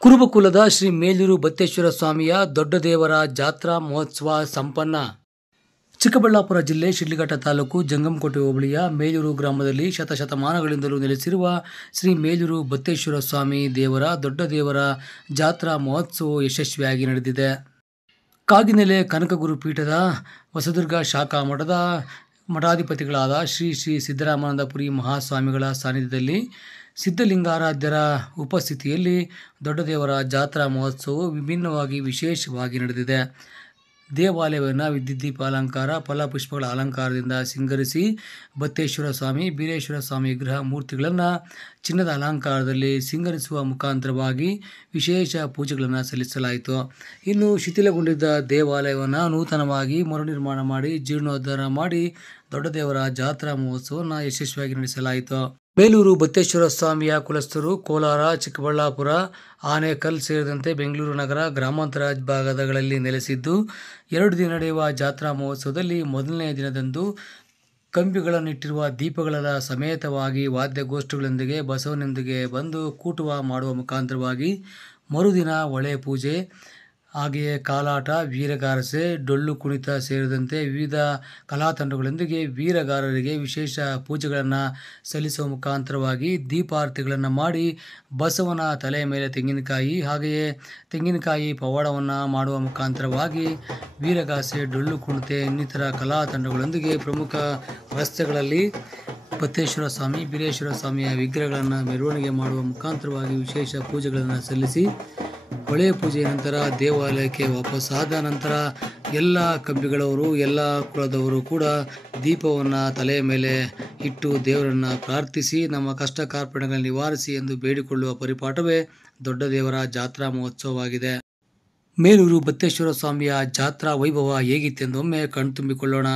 ಕುರುಬಕುಲದ ಶ್ರೀ ಮೇಲೂರು ಬತ್ತೇಶ್ವರ ಸ್ವಾಮಿಯ ದೊಡ್ಡ ದೇವರ ಜಾತ್ರಾ ಮಹೋತ್ಸವ ಸಂಪನ್ನ. ಚಿಕ್ಕಬಳ್ಳಾಪುರ ಜಿಲ್ಲೆ ಶಿಡ್ಲಘಟ್ಟ ತಾಲೂಕು ಜಂಗಮಕೋಟೆ ಹೋಬಳಿಯ ಮೇಲೂರು ಗ್ರಾಮದಲ್ಲಿ ಶತಶತಮಾನಗಳಿಂದಲೂ ನೆಲೆಸಿರುವ ಶ್ರೀ ಮೇಲೂರು ಬತ್ತೇಶ್ವರ ಸ್ವಾಮಿ ದೇವರ ದೊಡ್ಡ ದೇವರ ಜಾತ್ರಾ ಮಹೋತ್ಸವ ಯಶಸ್ವಿಯಾಗಿ ನಡೆದಿದೆ. ಕಾಗಿನೆಲೆ ಕನಕಗುರು ಪೀಠದ ಹೊಸದುರ್ಗ ಶಾಖಾ ಮಠದ ಮಠಾಧಿಪತಿಗಳಾದ ಶ್ರೀ ಶ್ರೀ ಸಿದ್ದರಾಮಾನಂದಪುರಿ ಮಹಾಸ್ವಾಮಿಗಳ ಸಾನ್ನಿಧ್ಯದಲ್ಲಿ ಸಿದ್ಧಲಿಂಗಾರಾಧ್ಯರ ಉಪಸ್ಥಿತಿಯಲ್ಲಿ ದೊಡ್ಡ ದೇವರ ಜಾತ್ರಾ ಮಹೋತ್ಸವವು ವಿಭಿನ್ನವಾಗಿ ವಿಶೇಷವಾಗಿ ನಡೆದಿದೆ. ದೇವಾಲಯವನ್ನು ವಿದ್ಯುದ್ದೀಪ ಅಲಂಕಾರ, ಫಲಪುಷ್ಪಗಳ ಅಲಂಕಾರದಿಂದ ಸಿಂಗರಿಸಿ ಬತ್ತೇಶ್ವರ ಸ್ವಾಮಿ, ಬೀರೇಶ್ವರ ಸ್ವಾಮಿ ವಿಗ್ರಹ ಮೂರ್ತಿಗಳನ್ನು ಚಿನ್ನದ ಅಲಂಕಾರದಲ್ಲಿ ಸಿಂಗರಿಸುವ ಮುಖಾಂತರವಾಗಿ ವಿಶೇಷ ಪೂಜೆಗಳನ್ನು ಸಲ್ಲಿಸಲಾಯಿತು. ಇನ್ನು ಶಿಥಿಲಗೊಂಡಿದ್ದ ದೇವಾಲಯವನ್ನು ನೂತನವಾಗಿ ಮರುನಿರ್ಮಾಣ ಮಾಡಿ ಜೀರ್ಣೋದ್ಧಾರ ಮಾಡಿ ದೊಡ್ಡ ದೇವರ ಜಾತ್ರಾ ಮಹೋತ್ಸವವನ್ನು ಯಶಸ್ವಿಯಾಗಿ ನಡೆಸಲಾಯಿತು. ಮೇಲೂರು ಬತ್ತೇಶ್ವರ ಸ್ವಾಮಿಯ ಕುಲಸ್ಥರು ಕೋಲಾರ, ಚಿಕ್ಕಬಳ್ಳಾಪುರ, ಆನೇಕಲ್ ಸೇರಿದಂತೆ ಬೆಂಗಳೂರು ನಗರ, ಗ್ರಾಮಾಂತರ ಭಾಗಗಳಲ್ಲಿ ನೆಲೆಸಿದ್ದು, 2 ದಿನ ನಡೆಯುವ ಜಾತ್ರಾ ಮಹೋತ್ಸವದಲ್ಲಿ ಮೊದಲನೆಯ ದಿನದಂದು ಕಂಬಿಗಳನ್ನಿಟ್ಟಿರುವ ದೀಪಗಳ ಸಮೇತವಾಗಿ ವಾದ್ಯಗೋಷ್ಠಿಗಳೊಂದಿಗೆ ಬಸವನೊಂದಿಗೆ ಬಂದು ಕೂಟುವ ಮಾಡುವ ಮುಖಾಂತರವಾಗಿ ಮರುದಿನ ಹೊಳೆ ಪೂಜೆ, ಹಾಗೆಯೇ ಕಾಲಾಟ, ವೀರಗಾರಸೆ, ಡೊಳ್ಳು ಕುಣಿತ ಸೇರಿದಂತೆ ವಿವಿಧ ಕಲಾತಂಡಗಳೊಂದಿಗೆ ವೀರಗಾರರಿಗೆ ವಿಶೇಷ ಪೂಜೆಗಳನ್ನು ಸಲ್ಲಿಸುವ ಮುಖಾಂತರವಾಗಿ ದೀಪಾರತಿಗಳನ್ನು ಮಾಡಿ ಬಸವನ ತಲೆಯ ಮೇಲೆ ತೆಂಗಿನಕಾಯಿ, ಹಾಗೆಯೇ ತೆಂಗಿನಕಾಯಿ ಪವಾಡವನ್ನು ಮಾಡುವ ಮುಖಾಂತರವಾಗಿ ವೀರಗಾಸೆ, ಡೊಳ್ಳು ಕುಣಿತೆ ಇನ್ನಿತರ ಕಲಾತಂಡಗಳೊಂದಿಗೆ ಪ್ರಮುಖ ರಸ್ತೆಗಳಲ್ಲಿ ಬತ್ತೇಶ್ವರ ಸ್ವಾಮಿ, ಬೀರೇಶ್ವರ ಸ್ವಾಮಿಯ ವಿಗ್ರಹಗಳನ್ನು ಮೆರವಣಿಗೆ ಮಾಡುವ ಮುಖಾಂತರವಾಗಿ ವಿಶೇಷ ಪೂಜೆಗಳನ್ನು ಸಲ್ಲಿಸಿ ಹೊಳೆ ಪೂಜೆಯ ನಂತರ ದೇವಾಲಯಕ್ಕೆ ವಾಪಸ್ಸಾದ ನಂತರ ಎಲ್ಲ ಕಂಬಿಗಳವರು, ಎಲ್ಲ ಕುಲದವರು ಕೂಡ ದೀಪವನ್ನು ತಲೆಯ ಮೇಲೆ ಇಟ್ಟು ದೇವರನ್ನು ಪ್ರಾರ್ಥಿಸಿ ನಮ್ಮ ಕಷ್ಟ ಕಾರ್ಪಣ್ಯಗಳನ್ನು ನಿವಾರಿಸಿ ಎಂದು ಬೇಡಿಕೊಳ್ಳುವ ಪರಿಪಾಠವೇ ದೊಡ್ಡ ದೇವರ ಜಾತ್ರಾ ಮಹೋತ್ಸವವಾಗಿದೆ. ಮೇಲೂರು ಬತ್ತೇಶ್ವರ ಸ್ವಾಮಿಯ ಜಾತ್ರಾ ವೈಭವ ಹೇಗಿತ್ತೆಂದೊಮ್ಮೆ ಕಣ್ತುಂಬಿಕೊಳ್ಳೋಣ.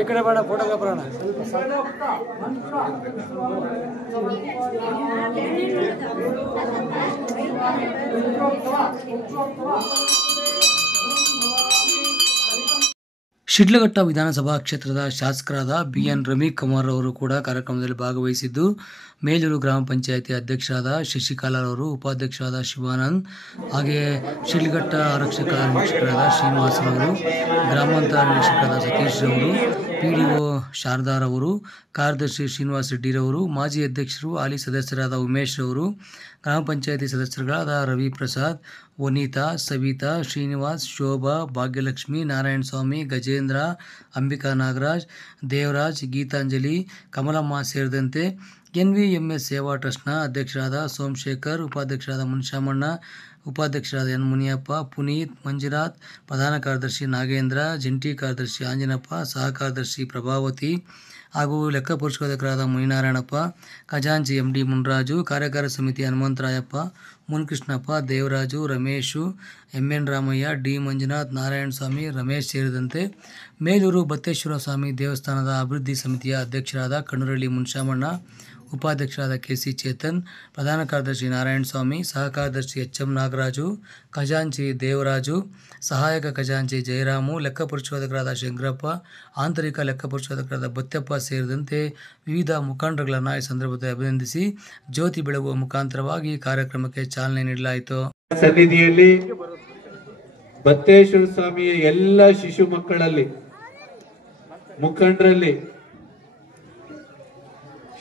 ಈ ಕಡೆ ಬೇಡ, ಫೋಟೋಗೆ ಬರೋಣ. ಶಿಡ್ಲಘಟ್ಟ ವಿಧಾನಸಭಾ ಕ್ಷೇತ್ರದ ಶಾಸಕರಾದ BN ರವಿಕುಮಾರ್ ಅವರು ಕೂಡ ಕಾರ್ಯಕ್ರಮದಲ್ಲಿ ಭಾಗವಹಿಸಿದ್ದು, ಮೇಲೂರು ಗ್ರಾಮ ಪಂಚಾಯಿತಿ ಅಧ್ಯಕ್ಷರಾದ ಶಶಿಕಲಾರವರು, ಉಪಾಧ್ಯಕ್ಷರಾದ ಶಿವಾನಂದ್, ಹಾಗೆಯೇ ಶಿಡ್ಲಘಟ್ಟ ಆರಕ್ಷಕ ನಿರೀಕ್ಷಕರಾದ ಶ್ರೀನಿವಾಸರವರು, ಗ್ರಾಮಾಂತರ ನಿರೀಕ್ಷಕರಾದ ಸತೀಶ್ ರವರು, PDO ಶಾರದಾರವರು, ಕಾರ್ಯದರ್ಶಿ ಶ್ರೀನಿವಾಸ ರೆಡ್ಡಿರವರು, ಮಾಜಿ ಅಧ್ಯಕ್ಷರು ಹಾಲಿ ಸದಸ್ಯರಾದ ಉಮೇಶ್ ರವರು, ಗ್ರಾಮ ಪಂಚಾಯಿತಿ ಸದಸ್ಯರುಗಳಾದ ರವಿ ಪ್ರಸಾದ್, ವನಿತಾ, ಸವಿತಾ, ಶ್ರೀನಿವಾಸ್, ಶೋಭಾ, ಭಾಗ್ಯಲಕ್ಷ್ಮಿ, ನಾರಾಯಣಸ್ವಾಮಿ, ಗಜೇಂದ್ರ, ಅಂಬಿಕಾ ನಾಗರಾಜ್, ದೇವರಾಜ್, ಗೀತಾಂಜಲಿ, ಕಮಲಮ್ಮ ಸೇರಿದಂತೆ NVMS ಸೇವಾ ಟ್ರಸ್ಟ್ನ ಅಧ್ಯಕ್ಷರಾದ ಸೋಮಶೇಖರ್, ಉಪಾಧ್ಯಕ್ಷರಾದ ಮುನಿಶಾಮಣ್ಣ, ಉಪಾಧ್ಯಕ್ಷರಾದ N ಮುನಿಯಪ್ಪ, ಪುನೀತ್, ಮಂಜುನಾಥ್, ಪ್ರಧಾನ ಕಾರ್ಯದರ್ಶಿ ನಾಗೇಂದ್ರ, ಜಂಟಿ ಕಾರ್ಯದರ್ಶಿ ಆಂಜನಪ್ಪ, ಸಹ ಕಾರ್ಯದರ್ಶಿ ಪ್ರಭಾವತಿ ಹಾಗೂ ಲೆಕ್ಕ ಪರಿಶೋಧಕರಾದ ಮುನಿನಾರಾಯಣಪ್ಪ, ಖಜಾಂಚಿ MD ಮುನ್ರಾಜು, ಕಾರ್ಯಕಾರಿ ಸಮಿತಿ ಹನುಮಂತರಾಯಪ್ಪ, ಮುನ್ಕೃಷ್ಣಪ್ಪ, ದೇವರಾಜು, ರಮೇಶು, MN ರಾಮಯ್ಯ, D ಮಂಜುನಾಥ್, ನಾರಾಯಣಸ್ವಾಮಿ, ರಮೇಶ್ ಸೇರಿದಂತೆ ಮೇಲೂರು ಬತ್ತೇಶ್ವರ ಸ್ವಾಮಿ ದೇವಸ್ಥಾನದ ಅಭಿವೃದ್ಧಿ ಸಮಿತಿಯ ಅಧ್ಯಕ್ಷರಾದ ಕಣ್ಣುರಳ್ಳಿ ಮುನಿಶಾಮಣ್ಣ, ಉಪಾಧ್ಯಕ್ಷರಾದ KC ಚೇತನ್, ಪ್ರಧಾನ ಕಾರ್ಯದರ್ಶಿ ನಾರಾಯಣಸ್ವಾಮಿ, ಸಹ ಕಾರ್ಯದರ್ಶಿ HM ನಾಗರಾಜು, ಖಜಾಂಚಿ ದೇವರಾಜು, ಸಹಾಯಕ ಖಜಾಂಚಿ ಜಯರಾಮು, ಲೆಕ್ಕ ಪರಿಶೋಧಕರಾದ ಶಂಕರಪ್ಪ, ಆಂತರಿಕ ಲೆಕ್ಕ ಪರಿಶೋಧಕರಾದ ಬತ್ಯಪ್ಪ ಸೇರಿದಂತೆ ವಿವಿಧ ಮುಖಂಡರುಗಳನ್ನು ಈ ಸಂದರ್ಭದಲ್ಲಿ ಅಭಿನಂದಿಸಿ ಜ್ಯೋತಿ ಬೆಳಗುವ ಮುಖಾಂತರವಾಗಿ ಕಾರ್ಯಕ್ರಮಕ್ಕೆ ಚಾಲನೆ ನೀಡಲಾಯಿತು. ಸನ್ನಿಧಿಯಲ್ಲಿ ಬತ್ತೇಶ್ವರ ಸ್ವಾಮಿಯ ಎಲ್ಲ ಶಿಶು ಮಕ್ಕಳಲ್ಲಿ, ಮುಖಂಡರಲ್ಲಿ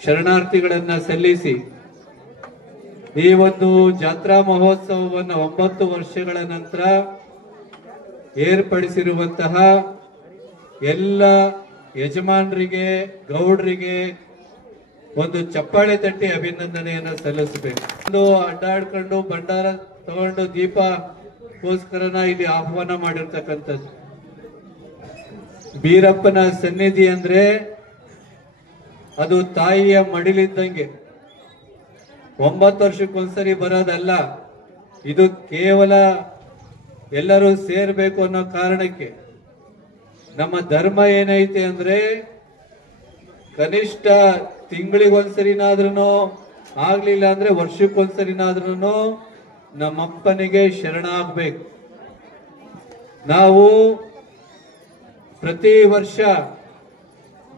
ಶರಣಾರ್ಥಿಗಳನ್ನ ಸಲ್ಲಿಸಿ ಈ ಒಂದು ಜಾತ್ರಾ ಮಹೋತ್ಸವವನ್ನು 9 ವರ್ಷಗಳ ನಂತರ ಏರ್ಪಡಿಸಿರುವಂತಹ ಎಲ್ಲ ಯಜಮಾನರಿಗೆ, ಗೌಡರಿಗೆ ಒಂದು ಚಪ್ಪಾಳೆ ತಟ್ಟಿ ಅಭಿನಂದನೆಯನ್ನು ಸಲ್ಲಿಸಬೇಕು. ಅಡ್ಡಾಡ್ಕೊಂಡು ಭಂಡಾರ ತಗೊಂಡು ದೀಪ ಗೋಸ್ಕರನ ಇಲ್ಲಿ ಆಹ್ವಾನ ಮಾಡಿರ್ತಕ್ಕಂಥದ್ದು. ಬೀರಪ್ಪನ ಸನ್ನಿಧಿ ಅಂದ್ರೆ ಅದು ತಾಯಿಯ ಮಡಿಲಿದ್ದಂಗೆ. 9 ವರ್ಷಕ್ಕೊಂದ್ಸರಿ ಬರೋದಲ್ಲ, ಇದು ಕೇವಲ ಎಲ್ಲರೂ ಸೇರ್ಬೇಕು ಅನ್ನೋ ಕಾರಣಕ್ಕೆ. ನಮ್ಮ ಧರ್ಮ ಏನೈತೆ ಅಂದ್ರೆ ಕನಿಷ್ಠ ತಿಂಗಳಿಗೊಂದ್ಸರಿನಾದ್ರೂ ಆಗ್ಲಿಲ್ಲ ಅಂದ್ರೆ ವರ್ಷಕ್ಕೊಂದ್ಸರಿನಾದ್ರೂ ನಮ್ಮಪ್ಪನಿಗೆ ಶರಣಾಗ್ಬೇಕು. ನಾವು ಪ್ರತಿ ವರ್ಷ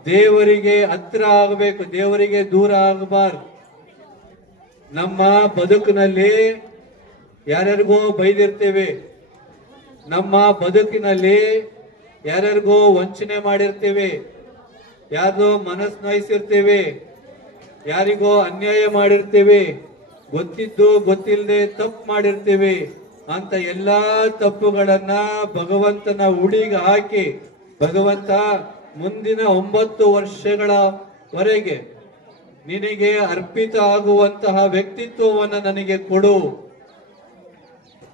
ದೇವರಿಗೆ ಹತ್ರ ಆಗಬೇಕು, ದೇವರಿಗೆ ದೂರ ಆಗಬಾರ್ದು. ನಮ್ಮ ಬದುಕಿನಲ್ಲಿ ಯಾರ್ಯಾರಿಗೋ ಬೈದಿರ್ತೇವೆ, ನಮ್ಮ ಬದುಕಿನಲ್ಲಿ ಯಾರ್ಯಾರಿಗೋ ವಂಚನೆ ಮಾಡಿರ್ತೇವೆ, ಯಾರ್ದೋ ಮನಸ್ಸು ನೋಯಿಸಿರ್ತೇವೆ, ಯಾರಿಗೋ ಅನ್ಯಾಯ ಮಾಡಿರ್ತೇವೆ, ಗೊತ್ತಿದ್ದು ಗೊತ್ತಿಲ್ಲದೆ ತಪ್ಪು ಮಾಡಿರ್ತೇವೆ. ಅಂತ ಎಲ್ಲಾ ತಪ್ಪುಗಳನ್ನ ಭಗವಂತನ ಉಡಿಗೆ ಹಾಕಿ, ಭಗವಂತ ಮುಂದಿನ 9 ವರ್ಷಗಳವರೆಗೆ ನಿನಗೆ ಅರ್ಪಿತ ಆಗುವಂತಹ ವ್ಯಕ್ತಿತ್ವವನ್ನು ನನಗೆ ಕೊಡು,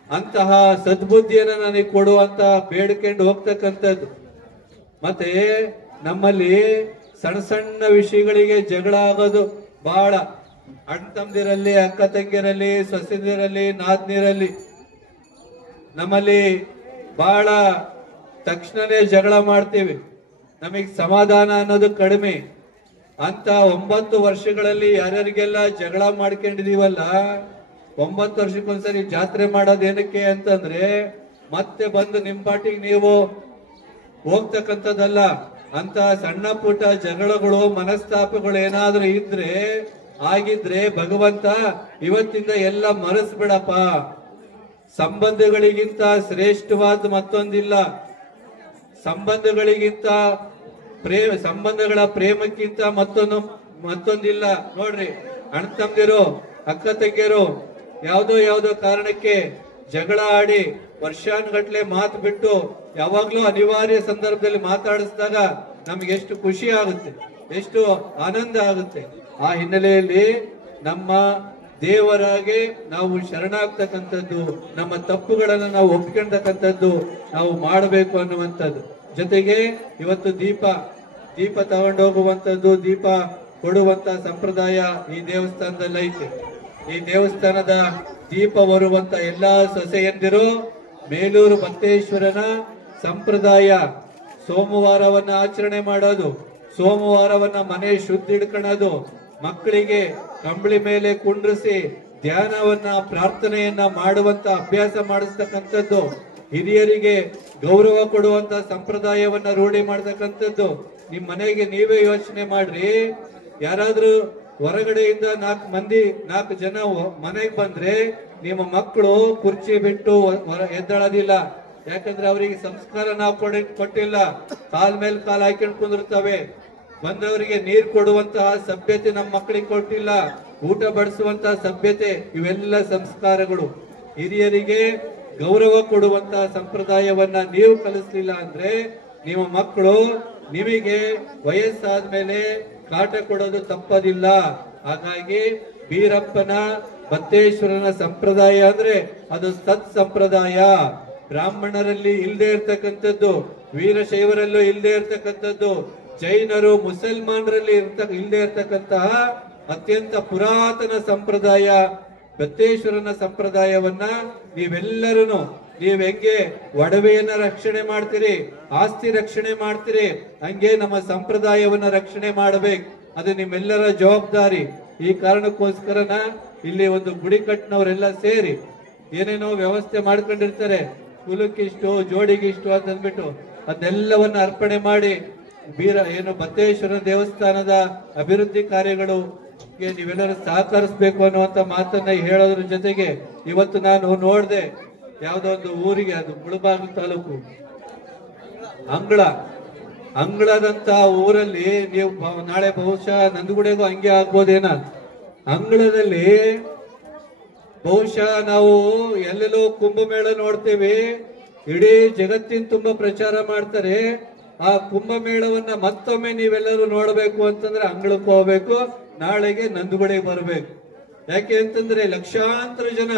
ಅಂತಹ ಸದ್ಬುದ್ಧಿಯನ್ನು ನನಗೆ ಕೊಡು ಅಂತ ಬೇಡ್ಕೊಂಡು ಹೋಗ್ತಕ್ಕಂಥದ್ದು. ಮತ್ತೆ ನಮ್ಮಲ್ಲಿ ಸಣ್ಣ ಸಣ್ಣ ವಿಷಯಗಳಿಗೆ ಜಗಳ ಆಗೋದು ಬಹಳ. ಅಣ್ಣ ತಮ್ಮದಿರಲ್ಲಿ, ಅಕ್ಕ ತಂಗಿಯರಲ್ಲಿ, ಸೊಸೆದಿರಲ್ಲಿ, ನಾದ್ನಿರಲ್ಲಿ ನಮ್ಮಲ್ಲಿ ಬಹಳ ತಕ್ಷಣನೇ ಜಗಳ ಮಾಡ್ತೀವಿ. ನಮಗೆ ಸಮಾಧಾನ ಅನ್ನೋದು ಕಡಿಮೆ. ಅಂತ 9 ವರ್ಷಗಳಲ್ಲಿ ಯಾರ್ಯಾರಿಗೆಲ್ಲ ಜಗಳ ಮಾಡ್ಕೊಂಡಿದೀವಲ್ಲ, 9 ವರ್ಷಕ್ಕೊಂದ್ಸರಿ ಜಾತ್ರೆ ಮಾಡೋದೇನಕ್ಕೆ ಅಂತಂದ್ರೆ ಮತ್ತೆ ಬಂದು ನಿಮ್ ಪಾಟಿಗೆ ನೀವು ಹೋಗ್ತಕ್ಕಂಥದ್ದಲ್ಲ. ಅಂತ ಸಣ್ಣ ಪುಟ್ಟ ಜಗಳಗಳು, ಮನಸ್ತಾಪಗಳು ಏನಾದ್ರೂ ಆಗಿದ್ರೆ ಭಗವಂತ ಇವತ್ತಿಂದ ಎಲ್ಲ ಮರೆಸ್ಬಿಡಪ್ಪ. ಸಂಬಂಧಗಳಿಗಿಂತ ಶ್ರೇಷ್ಠವಾದ ಮತ್ತೊಂದಿಲ್ಲ, ಸಂಬಂಧಗಳಿಗಿಂತ ಸಂಬಂಧಗಳ ಪ್ರೇಮಕ್ಕಿಂತ ಮತ್ತೊಂದಿಲ್ಲ. ನೋಡ್ರಿ, ಅಣ್ಣ ತಮ್ಮದಿರು, ಅಕ್ಕ ತಂಗಿಯರು ಯಾವ್ದೋ ಕಾರಣಕ್ಕೆ ಜಗಳ ಆಡಿ ವರ್ಷಾನುಗಟ್ಲೆ ಮಾತು ಬಿಟ್ಟು ಯಾವಾಗ್ಲೂ ಅನಿವಾರ್ಯ ಸಂದರ್ಭದಲ್ಲಿ ಮಾತಾಡಿಸಿದಾಗ ನಮ್ಗೆ ಎಷ್ಟು ಖುಷಿ ಆಗುತ್ತೆ, ಎಷ್ಟು ಆನಂದ ಆಗುತ್ತೆ. ಆ ಹಿನ್ನೆಲೆಯಲ್ಲಿ ನಮ್ಮ ದೇವರಾಗೆ ನಾವು ಶರಣಾಗ್ತಕ್ಕಂಥದ್ದು, ನಮ್ಮ ತಪ್ಪುಗಳನ್ನು ನಾವು ಒಪ್ಕೊಂಡತಕ್ಕಂಥದ್ದು ನಾವು ಮಾಡಬೇಕು ಅನ್ನುವಂಥದ್ದು. ಜೊತೆಗೆ ಇವತ್ತು ದೀಪ ತಗೊಂಡೋಗುವಂಥದ್ದು, ದೀಪ ಕೊಡುವಂತ ಸಂಪ್ರದಾಯ ಈ ದೇವಸ್ಥಾನದಲ್ಲಿ ಐತೆ. ಈ ದೇವಸ್ಥಾನದ ದೀಪ ಬರುವಂತ ಎಲ್ಲಾ ಸೊಸೆಯಂದಿರು ಮೇಲೂರು ಬತ್ತೇಶ್ವರನ ಸಂಪ್ರದಾಯ ಸೋಮವಾರವನ್ನ ಆಚರಣೆ ಮಾಡೋದು, ಸೋಮವಾರವನ್ನ ಮನೆ ಶುದ್ಧ ಇಡ್ಕೊಳ್ಳೋದು, ಮಕ್ಕಳಿಗೆ ಕಂಬಳಿ ಮೇಲೆ ಕುಂಡ್ರಿಸಿ ಧ್ಯಾನವನ್ನ ಪ್ರಾರ್ಥನೆಯನ್ನ ಮಾಡುವಂತ ಅಭ್ಯಾಸ ಮಾಡಿಸ್ತಕ್ಕಂಥದ್ದು, ಹಿರಿಯರಿಗೆ ಗೌರವ ಕೊಡುವಂತ ಸಂಪ್ರದಾಯವನ್ನ ರೂಢಿ ಮಾಡತಕ್ಕಂಥದ್ದು. ನಿಮ್ ಮನೆಗೆ ನೀವೇ ಯೋಚನೆ ಮಾಡ್ರಿ. ಯಾರಾದ್ರೂ ಹೊರಗಡೆಯಿಂದ 4 ಜನ ಮನೆಗೆ ಬಂದ್ರೆ ನಿಮ್ಮ ಮಕ್ಕಳು ಕುರ್ಚಿ ಬಿಟ್ಟು ಎದ್ದಳೋದಿಲ್ಲ. ಯಾಕಂದ್ರೆ ಅವರಿಗೆ ಸಂಸ್ಕಾರ ನಾವು ಕೊಟ್ಟಿಲ್ಲ. ಕಾಲ್ ಮೇಲೆ ಕಾಲ್ ಹಾಕೊಂಡು ಕುಂದಿರ್ತವೆ. ಬಂದವರಿಗೆ ನೀರು ಕೊಡುವಂತಹ ಸಭ್ಯತೆ ನಮ್ಮ ಮಕ್ಕಳಿಗೆ ಕೊಟ್ಟಿಲ್ಲ. ಊಟ ಬಡಿಸುವಂತಹ ಸಭ್ಯತೆ, ಇವೆಲ್ಲ ಸಂಸ್ಕಾರಗಳು. ಹಿರಿಯರಿಗೆ ಗೌರವ ಕೊಡುವಂತಹ ಸಂಪ್ರದಾಯವನ್ನ ನೀವು ಕಲಿಸ್ಲಿಲ್ಲ ಅಂದ್ರೆ ನಿಮ್ಮ ಮಕ್ಕಳು ನಿಮಗೆ ವಯಸ್ಸಾದ್ಮೇಲೆ ಕಾಟ ಕೊಡೋದು ತಪ್ಪದಿಲ್ಲ. ಹಾಗಾಗಿ ಬೀರಪ್ಪನ ಬತ್ತೇಶ್ವರನ ಸಂಪ್ರದಾಯ ಅಂದ್ರೆ ಅದು ಸತ್ ಸಂಪ್ರದಾಯ. ಬ್ರಾಹ್ಮಣರಲ್ಲಿ ಇಲ್ಲದೆ ಇರ್ತಕ್ಕಂಥದ್ದು, ವೀರಶೈವರಲ್ಲೂ ಇಲ್ಲದೆ ಇರ್ತಕ್ಕಂಥದ್ದು, ಜೈನರು ಮುಸಲ್ಮಾನರಲ್ಲಿ ಇಲ್ಲದೆ ಇರ್ತಕ್ಕಂತಹ ಅತ್ಯಂತ ಪುರಾತನ ಸಂಪ್ರದಾಯ ಬತ್ತೇಶ್ವರನ ಸಂಪ್ರದಾಯವನ್ನ ನೀವೆಲ್ಲರೂ ನೀವ್ ಹೆಂಗೆ ಒಡವೆಯನ್ನ ರಕ್ಷಣೆ ಮಾಡ್ತೀರಿ, ಆಸ್ತಿ ರಕ್ಷಣೆ ಮಾಡ್ತೀರಿ, ಹಂಗೆ ನಮ್ಮ ಸಂಪ್ರದಾಯವನ್ನ ರಕ್ಷಣೆ ಮಾಡಬೇಕು. ಅದು ನಿಮ್ಮೆಲ್ಲರ ಜವಾಬ್ದಾರಿ. ಈ ಕಾರಣಕ್ಕೋಸ್ಕರನ ಇಲ್ಲಿ ಒಂದು ಗುಡಿ ಕಟ್ಟಿನವರೆಲ್ಲ ಸೇರಿ ಏನೇನೋ ವ್ಯವಸ್ಥೆ ಮಾಡ್ಕೊಂಡಿರ್ತಾರೆ. ಕುಲಕ್ಕಿಷ್ಟು, ಜೋಡಿಗಿಷ್ಟು ಅಂತ ಅಂದ್ಬಿಟ್ಟು ಅದನ್ನೆಲ್ಲವನ್ನ ಅರ್ಪಣೆ ಮಾಡಿ ಬತ್ತೇಶ್ವರ ದೇವಸ್ಥಾನದ ಅಭಿವೃದ್ಧಿ ಕಾರ್ಯಗಳು ನೀವೆಲ್ಲರೂ ಸಹಕರಿಸಬೇಕು ಅನ್ನುವಂತ ಮಾತನ್ನ ಹೇಳೋದ್ರ ಜೊತೆಗೆ ಇವತ್ತು ನಾನು ನೋಡ್ದೆ, ಯಾವ್ದೋ ಒಂದು ಊರಿಗೆ, ಅದು ಮುಳಬಾಗಿಲು ತಾಲೂಕು ಅಂಗಳದಂತ ಊರಲ್ಲಿ ನೀವು ನಾಳೆ ಬಹುಶಃ ನಂದಗುಡಿಗೂ ಹಂಗೆ ಆಗ್ಬೋದೇನ. ಅಂಗಳದಲ್ಲಿ ಬಹುಶಃ ನಾವು ಎಲ್ಲೆಲ್ಲೋ ಕುಂಭಮೇಳ ನೋಡ್ತೇವೆ, ಇಡೀ ಜಗತ್ತಿನ ತುಂಬಾ ಪ್ರಚಾರ ಮಾಡ್ತಾರೆ. ಆ ಕುಂಭಮೇಳವನ್ನ ಮತ್ತೊಮ್ಮೆ ನೀವೆಲ್ಲರೂ ನೋಡ್ಬೇಕು ಅಂತಂದ್ರೆ ಅಂಗಳಕ್ಕೆ ಹೋಗ್ಬೇಕು, ನಾಳೆಗೆ ನಂದಗುಡಿಗೆ ಬರ್ಬೇಕು. ಯಾಕೆ ಅಂತಂದ್ರೆ ಲಕ್ಷಾಂತರ ಜನ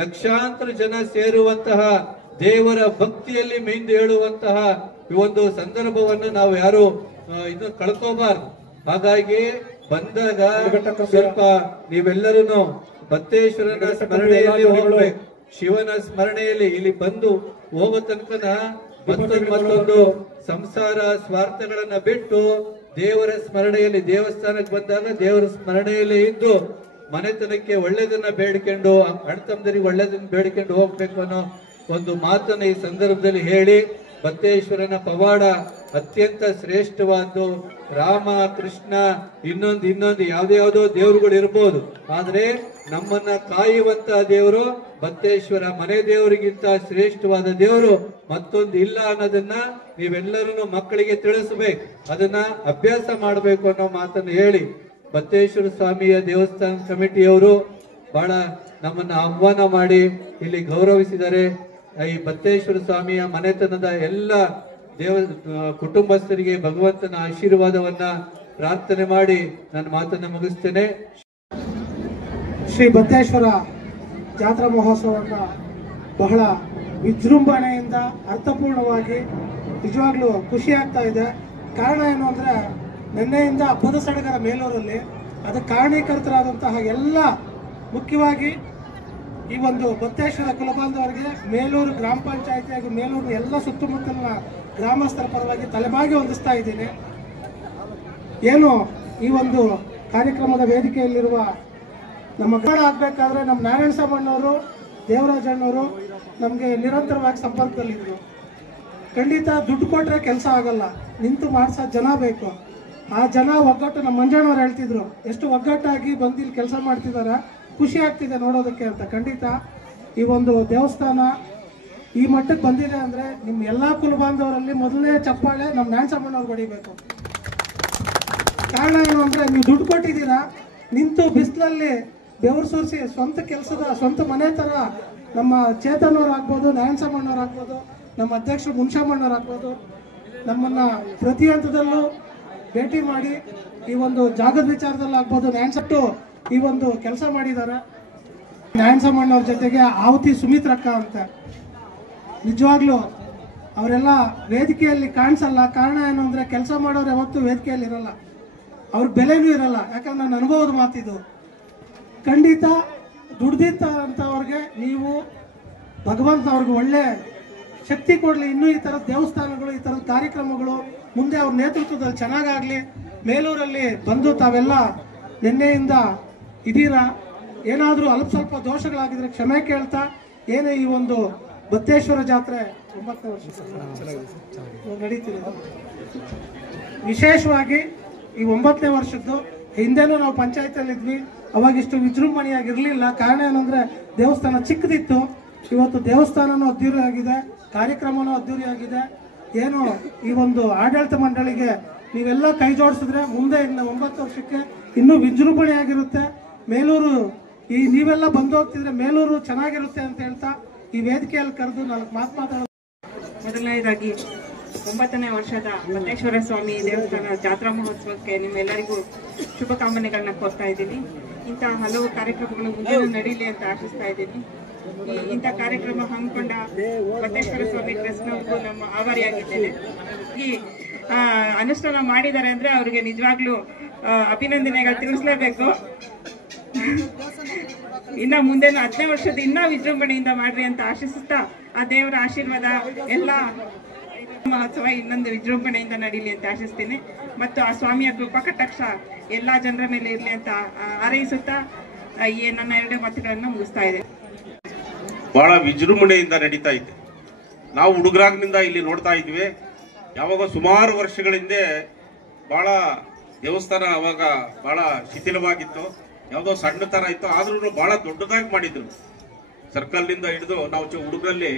ಲಕ್ಷಾಂತರ ಜನ ಸೇರುವಂತಹ ದೇವರ ಭಕ್ತಿಯಲ್ಲಿ ಮಿಂದು ಹೇಳುವಂತಹ ಈ ಒಂದು ಸಂದರ್ಭವನ್ನು ನಾವು ಯಾರು ಇದು ಕಳ್ಕೋಬಾರ್ದು. ಹಾಗಾಗಿ ಬಂದಾಗ ಸ್ವಲ್ಪ ನೀವೆಲ್ಲರೂ ಬತ್ತೇಶ್ವರನ ಸ್ಮರಣೆಯಲ್ಲಿ ಹೋಗ್ಬೇಕು, ಶಿವನ ಸ್ಮರಣೆಯಲ್ಲಿ. ಇಲ್ಲಿ ಬಂದು ಹೋಗೋ ತನಕನ ಮತ್ತೊಂದು ಸಂಸಾರ ಸ್ವಾರ್ಥಗಳನ್ನ ಬಿಟ್ಟು ದೇವರ ಸ್ಮರಣೆಯಲ್ಲಿ, ದೇವಸ್ಥಾನಕ್ಕೆ ಬಂದಾಗ ದೇವರ ಸ್ಮರಣೆಯಲ್ಲಿ ಇದ್ದು ಮನೆತನಕ್ಕೆ ಒಳ್ಳೇದನ್ನ ಬೇಡಿಕೊಂಡು, ಅಣ್ತಮ್ಮದರಿಗೆ ಒಳ್ಳೇದನ್ನ ಬೇಡಿಕೊಂಡು ಹೋಗ್ಬೇಕು ಅನ್ನೋ ಒಂದು ಮಾತನ್ನ ಈ ಸಂದರ್ಭದಲ್ಲಿ ಹೇಳಿ, ಬತ್ತೇಶ್ವರನ ಪವಾಡ ಅತ್ಯಂತ ಶ್ರೇಷ್ಠವಾದ್ದು. ರಾಮ, ಕೃಷ್ಣ, ಇನ್ನೊಂದು ಯಾವ್ದ್ಯಾವ್ದೋ ದೇವರುಗಳು ಇರ್ಬೋದು, ಆದ್ರೆ ನಮ್ಮನ್ನ ಕಾಯುವಂತ ದೇವರು ಬತ್ತೇಶ್ವರ. ಮನೆ ದೇವರಿಗಿಂತ ಶ್ರೇಷ್ಠವಾದ ದೇವರು ಮತ್ತೊಂದು ಇಲ್ಲ ಅನ್ನೋದನ್ನ ನೀವೆಲ್ಲರೂ ಮಕ್ಕಳಿಗೆ ತಿಳಿಸ್ಬೇಕು, ಅದನ್ನ ಅಭ್ಯಾಸ ಮಾಡಬೇಕು ಅನ್ನೋ ಮಾತನ್ನು ಹೇಳಿ, ಬತ್ತೇಶ್ವರ ಸ್ವಾಮಿಯ ದೇವಸ್ಥಾನ ಕಮಿಟಿಯವರು ಬಹಳ ನಮ್ಮನ್ನ ಆಹ್ವಾನ ಮಾಡಿ ಇಲ್ಲಿ ಗೌರವಿಸಿದ್ದಾರೆ. ಈ ಬತ್ತೇಶ್ವರ ಸ್ವಾಮಿಯ ಮನೆತನದ ಎಲ್ಲ ಕುಟುಂಬಸ್ಥರಿಗೆ ಭಗವಂತನ ಆಶೀರ್ವಾದವನ್ನ ಪ್ರಾರ್ಥನೆ ಮಾಡಿ ನನ್ನ ಮಾತನ್ನ ಮುಗಿಸ್ತೇನೆ. ಶ್ರೀ ಬತ್ತೇಶ್ವರ ಜಾತ್ರಾ ಮಹೋತ್ಸವವನ್ನು ಬಹಳ ವಿಜೃಂಭಣೆಯಿಂದ ಅರ್ಥಪೂರ್ಣವಾಗಿ ನಿಜವಾಗ್ಲೂ ಖುಷಿ ಆಗ್ತಾ ಇದೆ. ಕಾರಣ ಏನು ಅಂದರೆ, ನಿನ್ನೆಯಿಂದ ಹಬ್ಬದ ಸಡಗರ ಮೇಲೂರಲ್ಲಿ, ಅದಕ್ಕೆ ಕಾರಣೀಕರ್ತರಾದಂತಹ ಎಲ್ಲ, ಮುಖ್ಯವಾಗಿ ಈ ಒಂದು ಬತ್ತೇಶ್ವರ ಕುಲಬಾಂಧವರಿಗೆ ಮೇಲೂರು ಗ್ರಾಮ ಪಂಚಾಯತಿ ಹಾಗೂ ಮೇಲೂರು ಎಲ್ಲ ಸುತ್ತಮುತ್ತಲಿನ ಗ್ರಾಮಸ್ಥರ ಪರವಾಗಿ ತಲೆಬಾಗಿ ವಂದಿಸ್ತಾ ಇದ್ದೀನಿ. ಏನು ಈ ಒಂದು ಕಾರ್ಯಕ್ರಮದ ವೇದಿಕೆಯಲ್ಲಿರುವ ನಮ್ಮ ಗಡ ಆಗಬೇಕಾದ್ರೆ ನಮ್ಮ ನಾರಾಯಣ ಸಾಮಣ್ಣವರು, ದೇವರಾಜಣ್ಣವರು ನಮಗೆ ನಿರಂತರವಾಗಿ ಸಂಪರ್ಕದಲ್ಲಿದ್ದರು. ಖಂಡಿತ ದುಡ್ಡು ಕೊಟ್ಟರೆ ಕೆಲಸ ಆಗಲ್ಲ, ನಿಂತು ಮಾಡಿಸೋ ಜನ ಬೇಕು. ಆ ಜನ ಒಗ್ಗಟ್ಟು, ನಮ್ಮ ಮಂಜಣ್ಣವ್ರು ಹೇಳ್ತಿದ್ರು, ಎಷ್ಟು ಒಗ್ಗಟ್ಟಾಗಿ ಬಂದು ಇಲ್ಲಿ ಕೆಲಸ ಮಾಡ್ತಿದ್ದಾರೆ, ಖುಷಿ ಆಗ್ತಿದೆ ನೋಡೋದಕ್ಕೆ ಅಂತ. ಖಂಡಿತ ಈ ಒಂದು ದೇವಸ್ಥಾನ ಈ ಮಟ್ಟಕ್ಕೆ ಬಂದಿದೆ ಅಂದರೆ ನಿಮ್ಮ ಎಲ್ಲ ಕುಲಬಾಂಧವರಲ್ಲಿ ಮೊದಲನೇ ಚಪ್ಪಾಳೆ ನಮ್ಮ ನಾರಾಯಣಸ್ವಾಮಣ್ಣವ್ರು ಹೊಡಿಬೇಕು. ಕಾರಣ ಏನು ಅಂದರೆ, ನೀವು ದುಡ್ಡು ಕೊಟ್ಟಿದ್ದೀರಾ, ನಿಂತು ಬಿಸಿಲಲ್ಲಿ ಬೆವರು ಸುರಿಸಿ ಸ್ವಂತ ಕೆಲಸದ ಸ್ವಂತ ಮನೆ ಥರ ನಮ್ಮ ಚೇತನವ್ರು ಆಗ್ಬೋದು, ನಾರಾಯಣಸ್ವಾಮಣ್ಣವ್ರು ಆಗ್ಬೋದು, ನಮ್ಮ ಅಧ್ಯಕ್ಷರು ಮುನ್ಷಮ್ಮಣ್ಣವ್ರು ಆಗ್ಬೋದು, ನಮ್ಮನ್ನು ಪ್ರತಿ ಹಂತದಲ್ಲೂ ಭೇಟಿ ಮಾಡಿ ಈ ಒಂದು ಜಾಗದ ವಿಚಾರದಲ್ಲಿ ಆಗ್ಬೋದು ನಾರಾಯಣಸಟ್ಟು ಈ ಒಂದು ಕೆಲಸ ಮಾಡಿದ್ದಾರೆ. ನಾರಾಯಣಸ್ವಾಮಣ್ಣವ್ರ ಜೊತೆಗೆ ಆವತಿ ಸುಮಿತ್ರಕ್ಕ ಅಂತ, ನಿಜವಾಗ್ಲೂ ಅವರೆಲ್ಲ ವೇದಿಕೆಯಲ್ಲಿ ಕಾಣಿಸಲ್ಲ. ಕಾರಣ ಏನು ಅಂದರೆ, ಕೆಲಸ ಮಾಡೋರು ಯಾವತ್ತೂ ವೇದಿಕೆಯಲ್ಲಿ ಇರಲ್ಲ, ಅವ್ರ ಬೆಲೆನೂ ಇರಲ್ಲ. ಯಾಕಂದ್ರೆ ನನ್ನ ಅನುಭವದ ಮಾತಿದು. ಖಂಡಿತ ದುಡ್ದಿದ್ದ ಅಂತವ್ರಿಗೆ ನೀವು ಭಗವಂತ ಅವ್ರಿಗೆ ಒಳ್ಳೆ ಶಕ್ತಿ ಕೊಡಲಿ. ಇನ್ನೂ ಈ ಥರದ ದೇವಸ್ಥಾನಗಳು, ಈ ಥರದ ಕಾರ್ಯಕ್ರಮಗಳು ಮುಂದೆ ಅವ್ರ ನೇತೃತ್ವದಲ್ಲಿ ಚೆನ್ನಾಗಾಗಲಿ. ಮೇಲೂರಲ್ಲಿ ಬಂದು ತಾವೆಲ್ಲ ನಿನ್ನೆಯಿಂದ ಇದೀರಾ, ಏನಾದರೂ ಅಲ್ಪ ಸ್ವಲ್ಪ ದೋಷಗಳಾಗಿದ್ರೆ ಕ್ಷಮೆ ಕೇಳ್ತಾ, ಏನೇ ಈ ಒಂದು ಬತ್ತೇಶ್ವರ ಜಾತ್ರೆ 9ನೇ ವರ್ಷ ನಡೀತಿದೆ. ವಿಶೇಷವಾಗಿ ಈ 9ನೇ ವರ್ಷದ್ದು, ಹಿಂದೆನೂ ನಾವು ಪಂಚಾಯತಿಯಲ್ಲಿ ಇದ್ವಿ, ಅವಾಗ ಇಷ್ಟು ವಿಜೃಂಭಣೆಯಾಗಿರಲಿಲ್ಲ. ಕಾರಣ ಏನಂದರೆ, ದೇವಸ್ಥಾನ ಚಿಕ್ಕದಿತ್ತು. ಇವತ್ತು ದೇವಸ್ಥಾನನೂ ಅದ್ದೂರಿಯಾಗಿದೆ, ಕಾರ್ಯಕ್ರಮನೂ ಅದ್ದೂರಿಯಾಗಿದೆ. ಏನು ಈ ಒಂದು ಆಡಳಿತ ಮಂಡಳಿಗೆ ನೀವೆಲ್ಲ ಕೈ ಜೋಡಿಸಿದ್ರೆ ಮುಂದೆ ಇನ್ನು 9 ವರ್ಷಕ್ಕೆ ಇನ್ನೂ ವಿಜೃಂಭಣೆಯಾಗಿರುತ್ತೆ. ಮೇಲೂರು ಈ ನೀವೆಲ್ಲ ಬಂದು ಹೋಗ್ತಿದ್ರೆ ಮೇಲೂರು ಚೆನ್ನಾಗಿರುತ್ತೆ ಅಂತ ಹೇಳ್ತಾ ಈ ವೇದಿಕೆಯಲ್ಲಿ ಕರೆದು 4 ಮಾತು ಮಾತಾಡೋದು. ಮೊದಲನೇದಾಗಿ 9ನೇ ವರ್ಷದ ಬತ್ತೇಶ್ವರ ಸ್ವಾಮಿ ದೇವಸ್ಥಾನ ಜಾತ್ರಾ ಮಹೋತ್ಸವಕ್ಕೆ ನಿಮ್ಮೆಲ್ಲರಿಗೂ ಶುಭಕಾಮನೆಗಳನ್ನ ಕೋರ್ತಾ ಇದ್ದೀನಿ. ಇಂಥ ಹಲವು ಕಾರ್ಯಕ್ರಮಗಳು ಮುಂದೆ ನಡೀಲಿ ಅಂತ ಆಶಿಸ್ತಾ ಇದ್ದೀನಿ. ಇಂಥ ಕಾರ್ಯಕ್ರಮ ಹಮ್ಮಿಕೊಂಡ ಬತ್ತೇಶ್ವರ ಸ್ವಾಮಿ ಟ್ರಸ್ಟ್ನವ್ರಿಗೂ ನಮ್ಮ ಆಭಾರಿಯಾಗಿದ್ದೇನೆ. ಈ ಅನುಷ್ಠಾನ ಮಾಡಿದ್ದಾರೆ ಅಂದ್ರೆ ಅವರಿಗೆ ನಿಜವಾಗ್ಲೂ ಅಭಿನಂದನೆಗಳು ತಿಳಿಸ್ಲೇಬೇಕು. ಇನ್ನ ಮುಂದೆ 10ನೇ ವರ್ಷದ ಇನ್ನೂ ವಿಜೃಂಭಣೆಯಿಂದ ಮಾಡ್ರಿ ಅಂತ ಆಶಿಸುತ್ತಾ, ಆ ದೇವರ ಆಶೀರ್ವಾದ ಎಲ್ಲ ಮಹೋತ್ಸವ ಇನ್ನೊಂದು ವಿಜೃಂಭಣೆಯಿಂದ ನಡೀಲಿ ಅಂತ ಆಶಿಸ್ತೀನಿ. ಮತ್ತು ಆ ಸ್ವಾಮಿಯ ಕೃಪಾ ಕಟಾಕ್ಷ ಎಲ್ಲ ಜನರ ಮೇಲೆ ಇರಲಿ ಅಂತ ಹಾರೈಸುತ್ತಾ ನನ್ನ 2 ಮಾತುಗಳನ್ನು ಮುಗಿಸ್ತಾ ಇದೆ. ಬಹಳ ವಿಜೃಂಭಣೆಯಿಂದ ನಡೀತಾ ಇದೆ. ನಾವು ಹುಡುಗರಾಗಿನಿಂದ ಇಲ್ಲಿ ನೋಡ್ತಾ ಇದ್ವಿ. ಯಾವಾಗ ಸುಮಾರು ವರ್ಷಗಳ ಹಿಂದೆ ಬಹಳ ದೇವಸ್ಥಾನ ಅವಾಗ ಬಹಳ ಶಿಥಿಲವಾಗಿತ್ತು, ಯಾವುದೋ ಸಣ್ಣ ತರ ಇತ್ತು. ಆದ್ರೂ ಬಹಳ ದೊಡ್ಡದಾಗಿ ಮಾಡಿದ್ರು. ಸರ್ಕಲ್ನಿಂದ ಹಿಡಿದು ನಾವು ಹುಡುಗರಲ್ಲಿ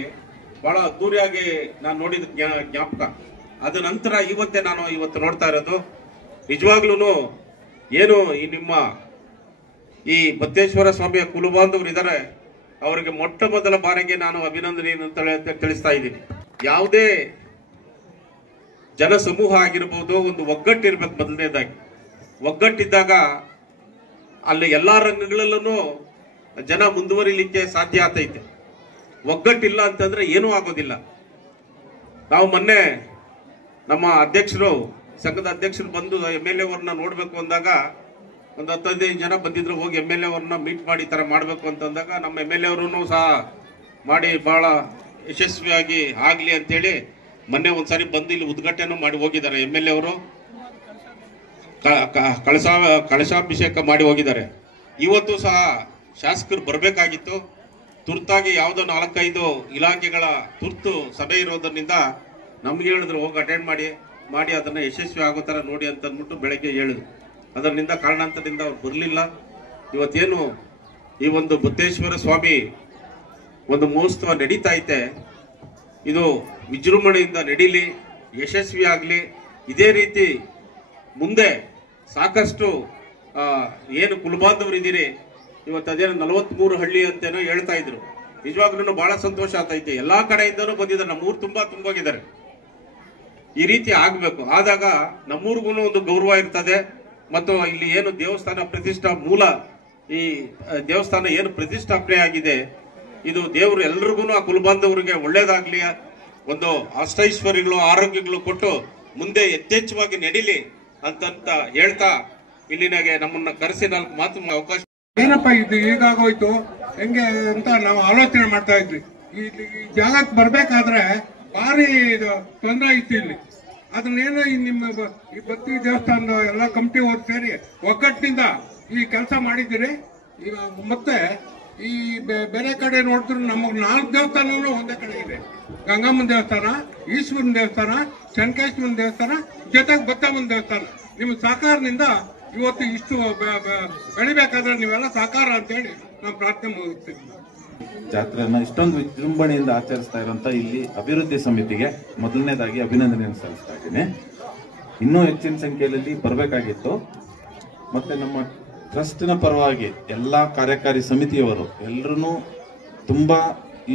ಬಹಳ ಅದ್ದೂರಿಯಾಗಿ ನಾನು ನೋಡಿದ ಜ್ಞಾಪಕ. ಅದ ನಂತರ ಇವತ್ತು ನೋಡ್ತಾ ಇರೋದು ನಿಜವಾಗ್ಲೂ ಏನು ಈ ನಿಮ್ಮ ಈ ಬತ್ತೇಶ್ವರ ಸ್ವಾಮಿಯ ಕುಲಬಾಂಧವರು ಇದ್ದಾರೆ, ಅವರಿಗೆ ಮೊಟ್ಟ ಮೊದಲ ಬಾರಿಗೆ ನಾನು ಅಭಿನಂದನೆಯನ್ನು ತಿಳಿಸ್ತಾ ಇದ್ದೀನಿ. ಯಾವುದೇ ಜನಸಮೂಹ ಆಗಿರ್ಬೋದು, ಒಂದು ಒಗ್ಗಟ್ಟಿರ್ಬೇಕು. ಮೊದಲನೇದಾಗಿ ಒಗ್ಗಟ್ಟಿದ್ದಾಗ ಅಲ್ಲಿ ಎಲ್ಲಾ ರಂಗಗಳಲ್ಲೂ ಜನ ಮುಂದುವರಿಲಿಕ್ಕೆ ಸಾಧ್ಯ ಆಗ್ತೈತೆ. ಒಗ್ಗಟ್ಟಿಲ್ಲ ಅಂತಂದ್ರೆ ಏನೂ ಆಗೋದಿಲ್ಲ. ನಾವು ಮೊನ್ನೆ ನಮ್ಮ ಅಧ್ಯಕ್ಷರು, ಸಂಘದ ಅಧ್ಯಕ್ಷರು ಬಂದು MLA ಅವ್ರನ್ನ ನೋಡ್ಬೇಕು ಅಂದಾಗ ಒಂದು 10-15 ಜನ ಬಂದಿದ್ರು. ಹೋಗಿ MLA ಅವ್ರನ್ನ ಮೀಟ್ ಮಾಡಿ ಈ ತರ ಮಾಡ್ಬೇಕು ಅಂತಂದಾಗ ನಮ್ಮ MLA ಅವರು ಸಹ ಮಾಡಿ ಬಹಳ ಯಶಸ್ವಿಯಾಗಿ ಆಗ್ಲಿ ಅಂತೇಳಿ ಮೊನ್ನೆ ಒಂದ್ಸಾರಿ ಬಂದು ಇಲ್ಲಿ ಉದ್ಘಾಟನೆ ಮಾಡಿ ಹೋಗಿದ್ದಾರೆ. MLA ಅವರು ಕಳಶಾಭಿಷೇಕ ಮಾಡಿ ಹೋಗಿದ್ದಾರೆ. ಇವತ್ತು ಸಹ ಶಾಸಕರು ಬರಬೇಕಾಗಿತ್ತು. ತುರ್ತಾಗಿ ಯಾವುದೋ 4-5 ಇಲಾಖೆಗಳ ತುರ್ತು ಸಭೆ ಇರೋದ್ರಿಂದ ನಮ್ಗೆ ಹೇಳಿದ್ರು ಹೋಗಿ ಅಟೆಂಡ್ ಮಾಡಿ ಅದನ್ನ ಯಶಸ್ವಿ ಆಗೋ ತರ ನೋಡಿ ಅಂತ ಅಂದ್ಬಿಟ್ಟು ಬೆಳಗ್ಗೆ ಹೇಳಿದ್ರು. ಅದರಿಂದ ಕಾರಣಾಂತರದಿಂದ ಅವ್ರು ಬರಲಿಲ್ಲ. ಇವತ್ತೇನು ಈ ಒಂದು ಬುತ್ತೇಶ್ವರ ಸ್ವಾಮಿ ಒಂದು ಮಹೋತ್ಸವ ನಡೀತಾ ಐತೆ, ಇದು ವಿಜೃಂಭಣೆಯಿಂದ ನಡೀಲಿ, ಯಶಸ್ವಿ ಆಗಲಿ. ಇದೇ ರೀತಿ ಮುಂದೆ ಸಾಕಷ್ಟು ಏನು ಕುಲಬಾಂಧವರಿದ್ದೀರಿ, ಇವತ್ತು ಅದೇನೋ 43 ಹಳ್ಳಿ ಅಂತೇನೋ ಹೇಳ್ತಾ ಇದ್ರು. ನಿಜವಾಗ್ಲೂ ಬಹಳ ಸಂತೋಷ ಆಗ್ತೈತೆ. ಎಲ್ಲಾ ಕಡೆಯಿಂದನೂ ಬಂದಿದ್ದಾರೆ. ನಮ್ಮೂರು ತುಂಬೋಗಿದ್ದಾರೆ. ಈ ರೀತಿ ಆಗ್ಬೇಕು. ಆದಾಗ ನಮ್ಮೂರಿಗೂ ಒಂದು ಗೌರವ ಇರ್ತದೆ. ಮತ್ತು ಇಲ್ಲಿ ಏನು ದೇವಸ್ಥಾನ ಪ್ರತಿಷ್ಠಾ ಮೂಲ, ಈ ದೇವಸ್ಥಾನ ಏನು ಪ್ರತಿಷ್ಠಾಪನೆ ಆಗಿದೆ, ಇದು ದೇವರು ಎಲ್ರಿಗೂ ಆ ಕುಲಬಾಂಧವರಿಗೆ ಒಳ್ಳೇದಾಗ್ಲಿ, ಒಂದು ಅಷ್ಟೈಶ್ವರ್ಯಗಳು ಆರೋಗ್ಯಗಳು ಕೊಟ್ಟು ಮುಂದೆ ಯಥೇಚ್ಛವಾಗಿ ನಡೀಲಿ ಅಂತ ಹೇಳ್ತಾ ಇಲ್ಲಿನಾಗೆ ನಮ್ಮನ್ನ ಕರೆಸಿ 4 ಮಾತು ಅವಕಾಶ. ಏನಪ್ಪ ಇದು ಹೀಗಾಗೋಯ್ತು ಹೆಂಗೆ ಅಂತ ನಾವು ಆಲೋಚನೆ ಮಾಡ್ತಾ ಇದ್ವಿ. ಈ ಜಾಗಕ್ಕೆ ಬರ್ಬೇಕಾದ್ರೆ ಭಾರಿ ತೊಂದರೆ ಇತ್ತು ಇಲ್ಲಿ. ಅದನ್ನೇನೋ ನಿಮ್ಮ ಈ ಭಕ್ತಿ ದೇವಸ್ಥಾನದ ಎಲ್ಲ ಕಮಿಟಿ ಅವ್ರು ಸೇರಿ ಒಗ್ಗಟ್ಟಿನಿಂದ ಈ ಕೆಲಸ ಮಾಡಿದ್ದೀರಿ. ಈಗ ಮತ್ತೆ ಈ ಬೇರೆ ಕಡೆ ನೋಡಿದ್ರು ನಮಗೆ 4 ದೇವಸ್ಥಾನಗಳು ಒಂದೇ ಕಡೆ ಇದೆ. ಗಂಗಮ್ಮನ ದೇವಸ್ಥಾನ, ಈಶ್ವರನ ದೇವಸ್ಥಾನ, ಶಂಕೇಶ್ವರನ ದೇವಸ್ಥಾನ, ಜೊತೆಗೆ ಬತ್ತಮ್ಮನ ದೇವಸ್ಥಾನ. ನಿಮ್ಮ ಸಹಕಾರದಿಂದ ಇವತ್ತು ಇಷ್ಟು ಬೆಳಿಬೇಕಾದ್ರೆ ನೀವೆಲ್ಲ ಸಹಕಾರ ಅಂತೇಳಿ ನಾವು ಪ್ರಾರ್ಥನೆ ಮುಗಿಸ್ತೀವಿ. ಜಾತ್ರೆಯನ್ನ ಇಷ್ಟೊಂದು ವಿಜೃಂಭಣೆಯಿಂದ ಆಚರಿಸ್ತಾ ಇರುವಂತ ಇಲ್ಲಿ ಅಭಿವೃದ್ಧಿ ಸಮಿತಿಗೆ ಮೊದಲನೇದಾಗಿ ಅಭಿನಂದನೆಯನ್ನು ಸಲ್ಲಿಸ್ತಾ ಇದ್ದೀನಿ. ಇನ್ನೂ ಹೆಚ್ಚಿನ ಸಂಖ್ಯೆಯಲ್ಲಿ ಬರಬೇಕಾಗಿತ್ತು. ಮತ್ತೆ ನಮ್ಮ ಟ್ರಸ್ಟ್ನ ಪರವಾಗಿ ಎಲ್ಲಾ ಕಾರ್ಯಕಾರಿ ಸಮಿತಿಯವರು ಎಲ್ಲರೂ ತುಂಬಾ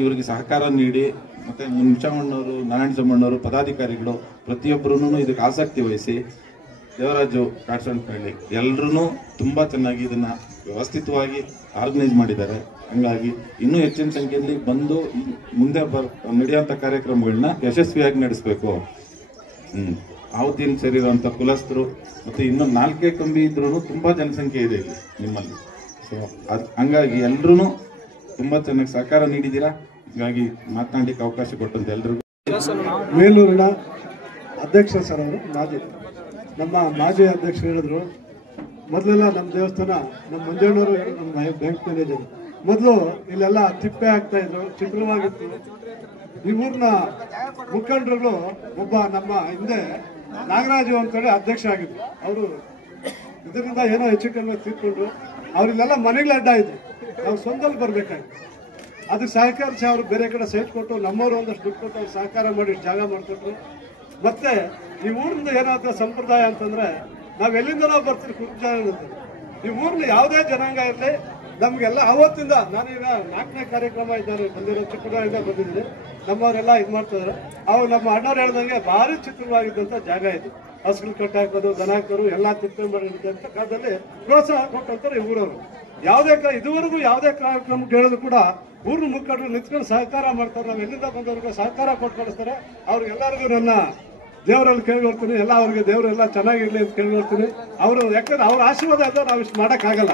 ಇವರಿಗೆ ಸಹಕಾರ ನೀಡಿ, ಮತ್ತೆ ಮುನ್ಷಮ್ಮಣ್ಣವರು, ನಾರಾಯಣ ಸಮ್ಮಣ್ಣವರು, ಪದಾಧಿಕಾರಿಗಳು ಪ್ರತಿಯೊಬ್ಬರೂ ಇದಕ್ಕೆ ಆಸಕ್ತಿ ವಹಿಸಿ, ದೇವರಾಜು ಕಾಡ್ಸಂಪಳ್ಳಿ ಎಲ್ಲರೂ ತುಂಬಾ ಚೆನ್ನಾಗಿ ಇದನ್ನ ವ್ಯವಸ್ಥಿತವಾಗಿ ಆರ್ಗನೈಸ್ ಮಾಡಿದ್ದಾರೆ. ಹಂಗಾಗಿ ಇನ್ನೂ ಹೆಚ್ಚಿನ ಸಂಖ್ಯೆಯಲ್ಲಿ ಬಂದು ಮುಂದೆ ನಡೆಯುವಂತ ಕಾರ್ಯಕ್ರಮಗಳನ್ನ ಯಶಸ್ವಿಯಾಗಿ ನಡೆಸಬೇಕು. ಆವತ್ತಿನ ಸೇರಿರುವಂತ ಕುಲಸ್ಥರು ಮತ್ತೆ ಇನ್ನೂ 4 ಕಂಬಿ ಇದ್ರೂ ತುಂಬಾ ಜನಸಂಖ್ಯೆ ಇದೆ ಇಲ್ಲಿ ನಿಮ್ಮಲ್ಲಿ. ಸೊ ಹಂಗಾಗಿ ಎಲ್ರೂ ತುಂಬಾ ಚೆನ್ನಾಗಿ ಸಹಕಾರ ನೀಡಿದ್ದೀರಾ. ಹೀಗಾಗಿ ಮಾತನಾಡಲಿಕ್ಕೆ ಅವಕಾಶ ಕೊಟ್ಟಂತ ಎಲ್ರಿಗೂ. ಮೇಲೂರಿನ ಅಧ್ಯಕ್ಷ ಸರ್ ಅವರು ನಮ್ಮ ಮಾಜಿ ಅಧ್ಯಕ್ಷರು ಹೇಳಿದ್ರು, ಮೊದಲೆಲ್ಲ ನಮ್ಮ ದೇವಸ್ಥಾನ ನಮ್ಮ ಮಂಜಣ್ಣವರು ನಮ್ಮ ಬ್ಯಾಂಕ್ ಮ್ಯಾನೇಜರ್ ಮೊದಲು ಇಲ್ಲೆಲ್ಲ ತಿಪ್ಪೆ ಆಗ್ತಾ ಇದ್ರು, ಚಿತ್ರವಾಗಿತ್ತು. ಈ ಊರಿನ ಮುಖಂಡರುಗಳು ಒಬ್ಬ ನಮ್ಮ ಹಿಂದೆ ನಾಗರಾಜು ಅಂತೇಳಿ ಅಧ್ಯಕ್ಷ ಆಗಿದ್ರು. ಅವರು ಇದರಿಂದ ಏನೋ ಹೆಚ್ಚು ಕಡಿಮೆ ತಿಳ್ಕೊಂಡ್ರು. ಅವ್ರಿಲ್ಲೆಲ್ಲ ಮನೆಗಳ ಅಡ್ಡ ಇದ್ರು. ನಾವು ಸ್ವಂತದಲ್ಲಿ ಬರ್ಬೇಕಾಗಿತ್ತು. ಅದಕ್ಕೆ ಸಹಕರಿಸಿ ಅವರು ಬೇರೆ ಕಡೆ ಸೈಟ್ ಕೊಟ್ಟು ನಮ್ಮವರು ಒಂದಷ್ಟು ದುಡ್ಡು ಕೊಟ್ಟು ಅವ್ರು ಸಹಕಾರ ಮಾಡಿ ಜಾಗ ಮಾಡಿಕೊಟ್ರು. ಮತ್ತೆ ಈ ಊರಿಂದ ಏನಾದ ಸಂಪ್ರದಾಯ ಅಂತಂದ್ರೆ ನಾವ್ ಎಲ್ಲಿಂದನೋ ಬರ್ತೀವಿ ಕುರುಜಾನ. ಈ ಊರ್ನ ಯಾವುದೇ ಜನಾಂಗ ಇರಲಿ ನಮ್ಗೆಲ್ಲ ಅವತ್ತಿಂದ, ನಾನೀಗ 4ನೇ ಕಾರ್ಯಕ್ರಮ ಇದ್ದಾರೆ ಬಂದಿರೋ, ಚಿಕ್ಕದಾಗಿಂದ ಬಂದಿದ್ದೀನಿ. ನಮ್ಮವರೆಲ್ಲ ಇದು ಮಾಡ್ತಿದ್ದಾರೆ. ಅವು ನಮ್ಮ ಅಣ್ಣವ್ರು ಹೇಳ್ದಂಗೆ ಭಾರಿ ಚಿತ್ರವಾಗಿದ್ದಂಥ ಜಾಗ ಇದು. ಹಸುಗಳು ಕಟ್ಟಿ ಹಾಕೋದು, ದನ ಹಾಕೋರು ಎಲ್ಲ ತಿಳ್ಕೊಂಡ್ಬಂತ ಕಾಲದಲ್ಲಿ ಪ್ರೋತ್ಸಾಹ ಕೊಟ್ಟಂತಾರೆ ಈ ಊರವರು. ಯಾವುದೇ ಇದುವರೆಗೂ ಯಾವುದೇ ಕಾರ್ಯಕ್ರಮ ಕೇಳಿದ್ರು ಕೂಡ ಊರಿನ ಮುಖಂಡರು ನಿಂತ್ಕೊಂಡು ಸಹಕಾರ ಮಾಡ್ತಾರೆ. ನಾವು ಎಲ್ಲಿಂದ ಬಂದವ್ರಿಗೆ ಸಹಕಾರ ಕೊಟ್ಟು ಕಳಿಸ್ತಾರೆ. ಅವ್ರಿಗೆಲ್ಲರಿಗೂ ನನ್ನ ದೇವರಲ್ಲಿ ಕೇಳ್ಕೊಳ್ತೀನಿ, ಎಲ್ಲ ಅವ್ರಿಗೆ ದೇವರೆಲ್ಲ ಚೆನ್ನಾಗಿರ್ಲಿ ಅಂತ ಕೇಳ್ಕೊಳ್ತೀನಿ. ಅವರು ಯಾಕಂದ್ರೆ ಅವ್ರ ಆಶೀರ್ವಾದ ಇದ್ದರೆ ನಾವು ಇಷ್ಟು ಮಾಡೋಕ್ಕಾಗಲ್ಲ.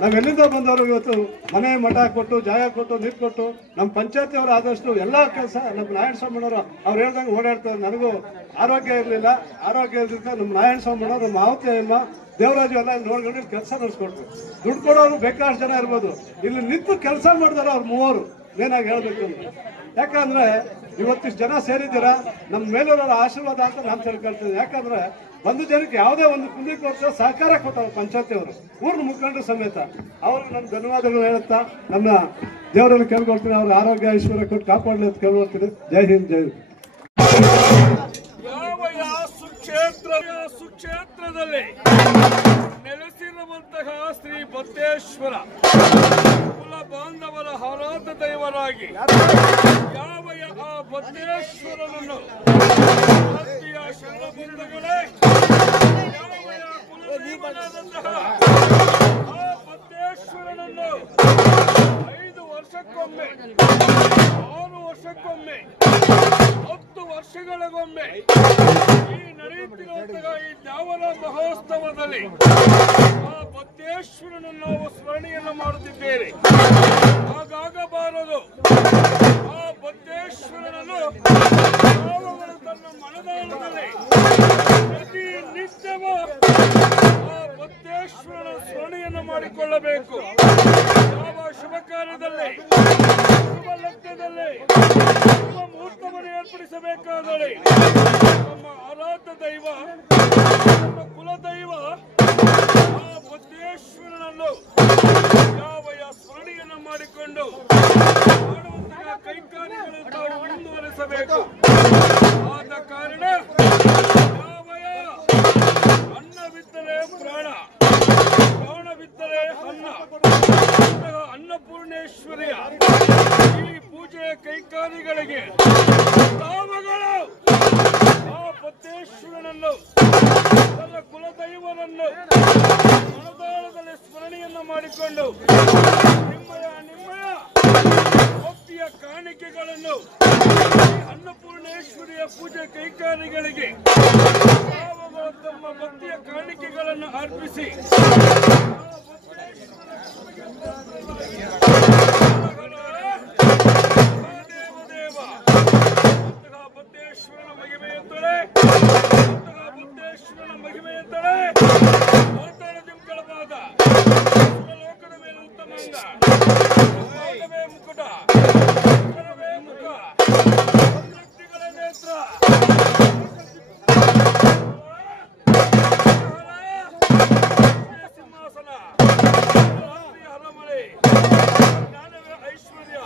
ನಾವು ಎಲ್ಲಿಂದ ಬಂದವರು ಇವತ್ತು ಮನೆ ಮಠ ಕೊಟ್ಟು, ಜಾಗ ಕೊಟ್ಟು, ನೀರು ಕೊಟ್ಟು, ನಮ್ಮ ಪಂಚಾಯತಿ ಅವರು ಆದಷ್ಟು ಎಲ್ಲ ಕೆಲಸ ನಮ್ಮ ನಾರಾಯಣ ಸ್ವಾಮಿಯವರು ಅವ್ರು ಹೇಳ್ದಂಗೆ ಓಡಾಡ್ತಾರೆ. ನನಗೂ ಆರೋಗ್ಯ ಇರಲಿಲ್ಲ, ಆರೋಗ್ಯ ಇದ್ದಿದ್ದ ನಮ್ಮ ನಾರಾಯಣ ಸ್ವಾಮಿಯವರು, ನಮ್ಮ ಮಾವತಿಯಮ್ಮ, ದೇವರಾಜು ಎಲ್ಲ ನೋಡ್ಕೊಂಡು ಕೆಲಸ ನಡೆಸ್ಕೊಟ್ರು. ದುಡ್ಡು ಕೊಡೋರು ಬೇಕಾದಷ್ಟು ಜನ ಇರ್ಬೋದು. ಇಲ್ಲಿ ನಿಂತು ಕೆಲಸ ಮಾಡಿದಾರೆ ಅವ್ರು 3 ಏನಾಗಿ ಹೇಳ್ಬೇಕು ಅಂದ್ರೆ. ಯಾಕಂದ್ರೆ ಇವತ್ತಿಷ್ಟು ಜನ ಸೇರಿದ್ದೀರಾ, ನಮ್ಮ ಮೇಲೂರವರ ಆಶೀರ್ವಾದ ಅಂತ ನಾನು ತಿಳ್ಕೊಳ್ತೀನಿ. ಯಾಕಂದ್ರೆ ಒಂದು ಜನಕ್ಕೆ ಯಾವುದೇ ಒಂದು ಕುಂದಿಕೋಸ್ಕರ ಸಹಕಾರ ಕೊಟ್ಟವರು ಪಂಚಾಯತಿ ಅವರು, ಊರಿನ ಮುಖಂಡರು ಸಮೇತ. ಅವ್ರಿಗೆ ನನ್ನ ಧನ್ಯವಾದಗಳು ಹೇಳುತ್ತಾ ನನ್ನ ದೇವರಲ್ಲಿ ಕೇಳ್ಕೊಳ್ತೀನಿ. ಅವ್ರ ಆರೋಗ್ಯ ಐಶ್ವರ್ಯ ಕೊಟ್ಟು ಕಾಪಾಡಲಿ ಅಂತ ಕೇಳ್ಕೊಳ್ತೀನಿ. ಜೈ ಹಿಂದ್, ಜೈ ಹಿಂದ್. ಸುಕ್ಷೇತ್ರದಲ್ಲಿ ನೆಲೆಸಿರುವಂತಹ ಶ್ರೀ ಬತ್ತೇಶ್ವರ ಕುಲ ಬಾಂಧವರ ಆರಾಧ ದೈವರಾಗಿ ಯಾವ ಆ ಬತ್ತೇಶ್ವರನನ್ನು ಭಕ್ತಿಯ ಶರಣಬಂಧುಗಳೇ, ಯಾವ ಕುಲದೇವನಾದಂತಹ ಆ ಬತ್ತೇಶ್ವರ ಬತ್ತೇಶ್ವರನನ್ನು 5 ವರ್ಷಕ್ಕೊಮ್ಮೆ 6 ವರ್ಷಕ್ಕೊಮ್ಮೆ 10 ವರ್ಷಗಳಿಗೊಮ್ಮೆ ಈ ನಡೆಯುತ್ತಿರುವಂತಹ ಈ ದ್ಯಾವರ ಮಹೋತ್ಸವದಲ್ಲಿ ಆ ಬತ್ತೇಶ್ವರನನ್ನು ನಾವು ಸ್ಮರಣೆಯನ್ನು ಮಾಡುತ್ತಿದ್ದೇವೆ. ಹಾಗಾಗಬಾರದು. ಆ ಬತ್ತೇಶ್ವರನನ್ನು ನಾವುಗಳು ತನ್ನ ಮನದಾಳದಲ್ಲಿ ಪ್ರತಿನಿತ್ಯವೂ ಆ ಬತ್ತೇಶ್ವರನ ಸ್ಮರಣೆಯನ್ನು ಮಾಡಿಕೊಳ್ಳಬೇಕು. ಯಾವ ಶುಭ ಕಾರ್ಯದಲ್ಲಿ, ಶುಭ ಲಗ್ನದಲ್ಲಿ, ಶುಭ ಮುಹೂರ್ತವನ್ನು ಏರ್ಪಡಿಸಬೇಕಾದರೆ ನಮ್ಮ ಆರಾಧ್ಯ ದೈವ, ನಮ್ಮ ಕುಲದೈವ ಆ ಬತ್ತೇಶ್ವರನನ್ನು ಯಾವ ಸ್ಮರಣೆಯನ್ನು ಮಾಡಿಕೊಂಡು ಮಾಡುವಂತಹ ಕೈಕಾರ್ಯಗಳನ್ನು ತಾವು ಮುಂದುವರೆಸಬೇಕು. ಆದ ಕಾರಣ ಯಾವಯ ಅನ್ನವಿದ್ದರೆ ಪ್ರಾಣ, ಪ್ರಾಣವಿದ್ದರೆ ಅನ್ನ, ಅನ್ನಪೂರ್ಣೇಶ್ವರಿಯ ಈ ಪೂಜೆಯ ಕೈಕಾರ್ಯಗಳಿಗೆ ತಾವುಗಳು ಆ ಬತ್ತೇಶ್ವರನನ್ನು ತನ್ನ ಕುಲದೈವನನ್ನು ಮನದಾಳದಲ್ಲಿ ಸ್ಮರಣೆಯನ್ನು ಮಾಡಿಕೊಂಡು ನಿಮ್ಮಯ ಭಕ್ತಿಯ ಕಾಣಿಕೆಗಳನ್ನು ಅನ್ನಪೂರ್ಣೇಶ್ವರಿಯ ಪೂಜೆ ಕೈಕಾರ್ಯಗಳಿಗೆ ತಾವುಗಳು ತಮ್ಮ ಭಕ್ತಿಯ ಕಾಣಿಕೆಗಳನ್ನು ಅರ್ಪಿಸಿ ಬತ್ತೇಶ್ವರನ ಮಹಿಮೆಯೆಂದರೆ ಬತ್ತೇಶ್ವರನ ಮಹಿಮೆಯೆಂದರೆ ದಿಂಕಳವಾದ ಲೋಕದ ಮೇಲೆ ಉತ್ತಮಾಂಗ, ಲೋಕವೇ ಮುಕುಟ, ಉತ್ತರವೇ ಮುಖ, ಸಂತೃಪ್ತಿಗಳ ನೇತ್ರ, ಸಿಂಹಾಸನ, ಹರಮಳೆ, ಜ್ಞಾನವೇ ಐಶ್ವರ್ಯ,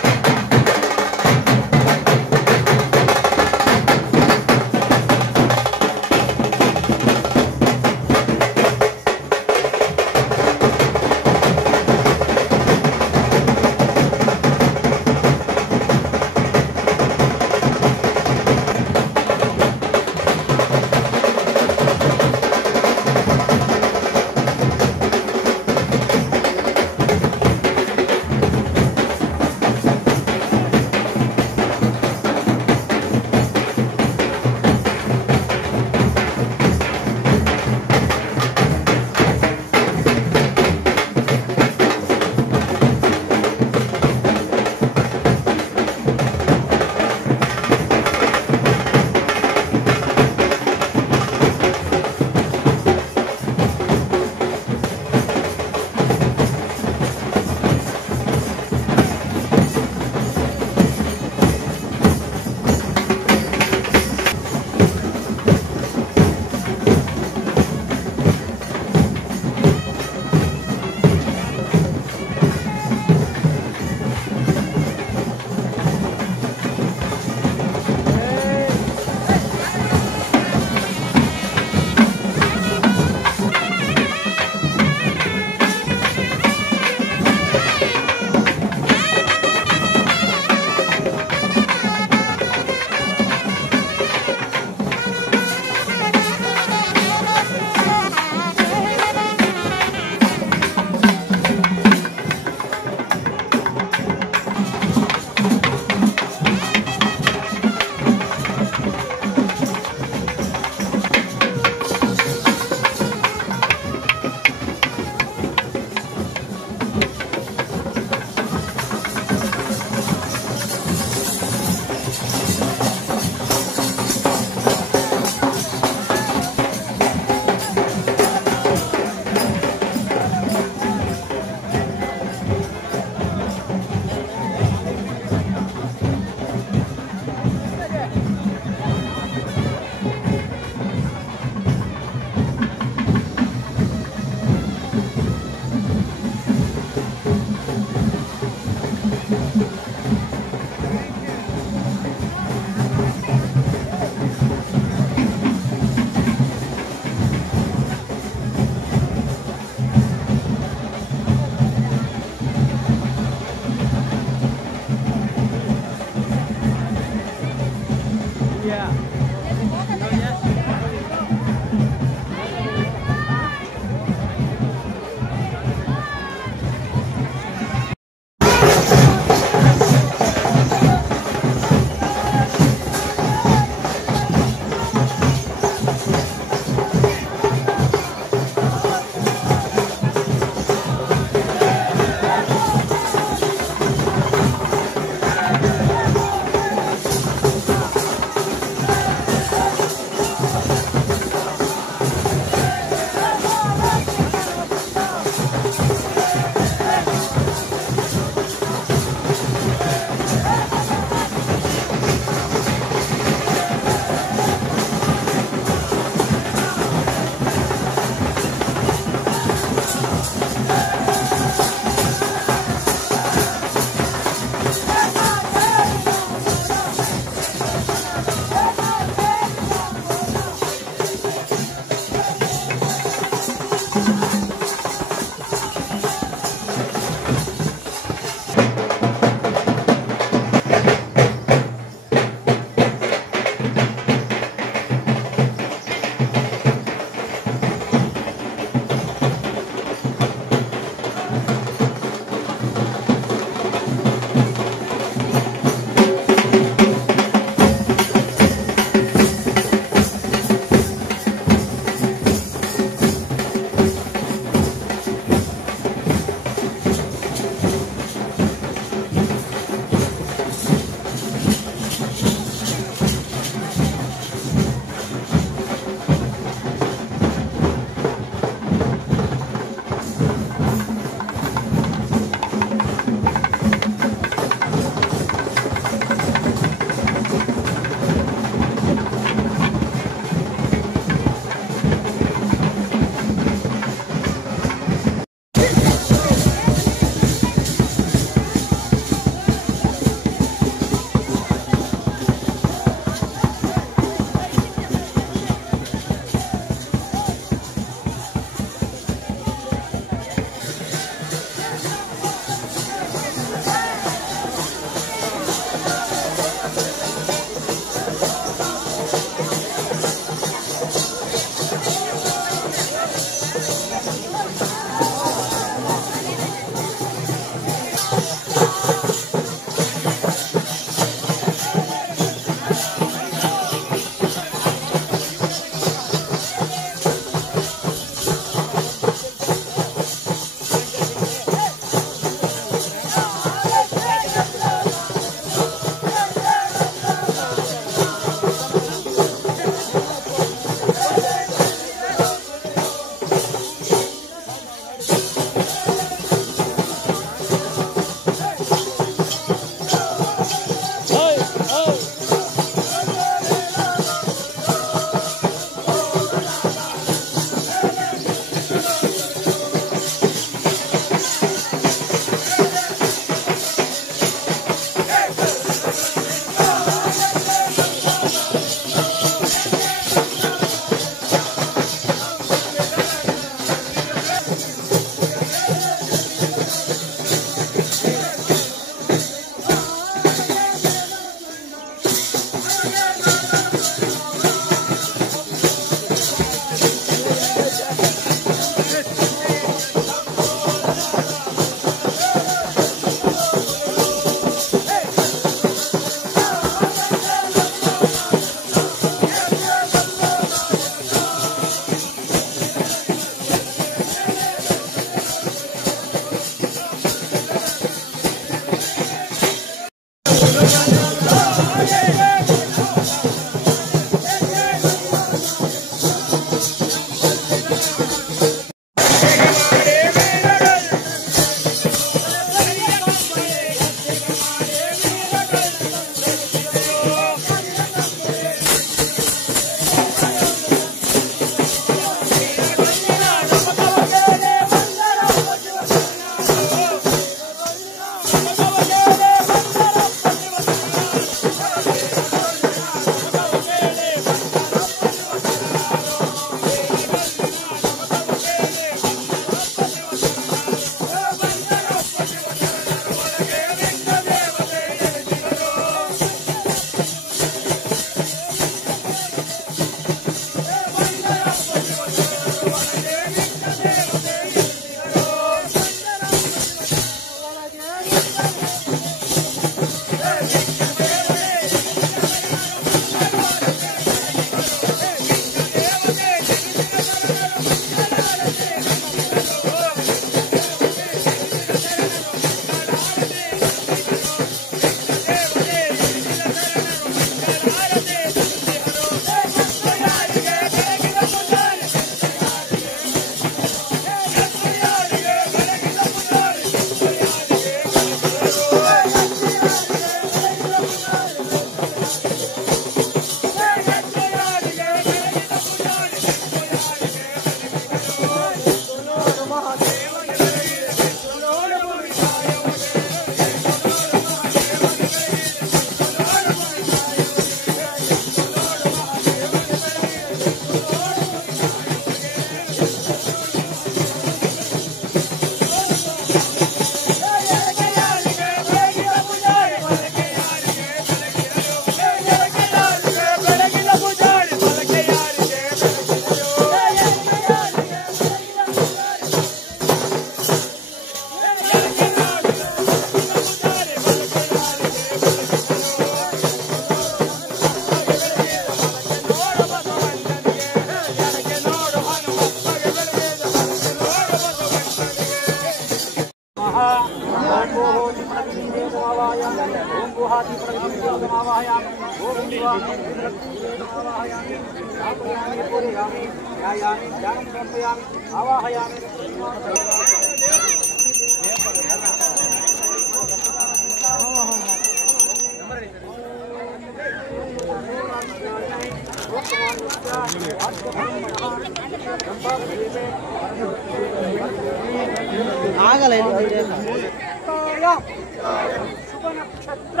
ಶುಭ ನಕ್ಷತ್ರ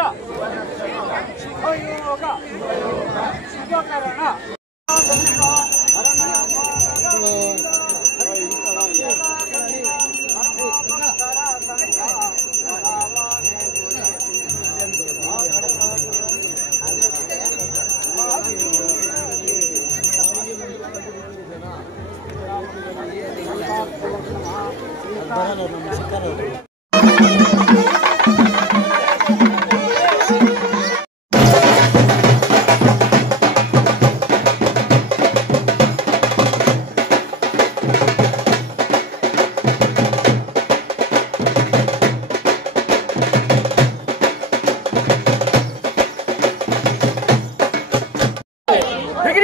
ಶುಭಯೋಗ ಶುಭಕರಣ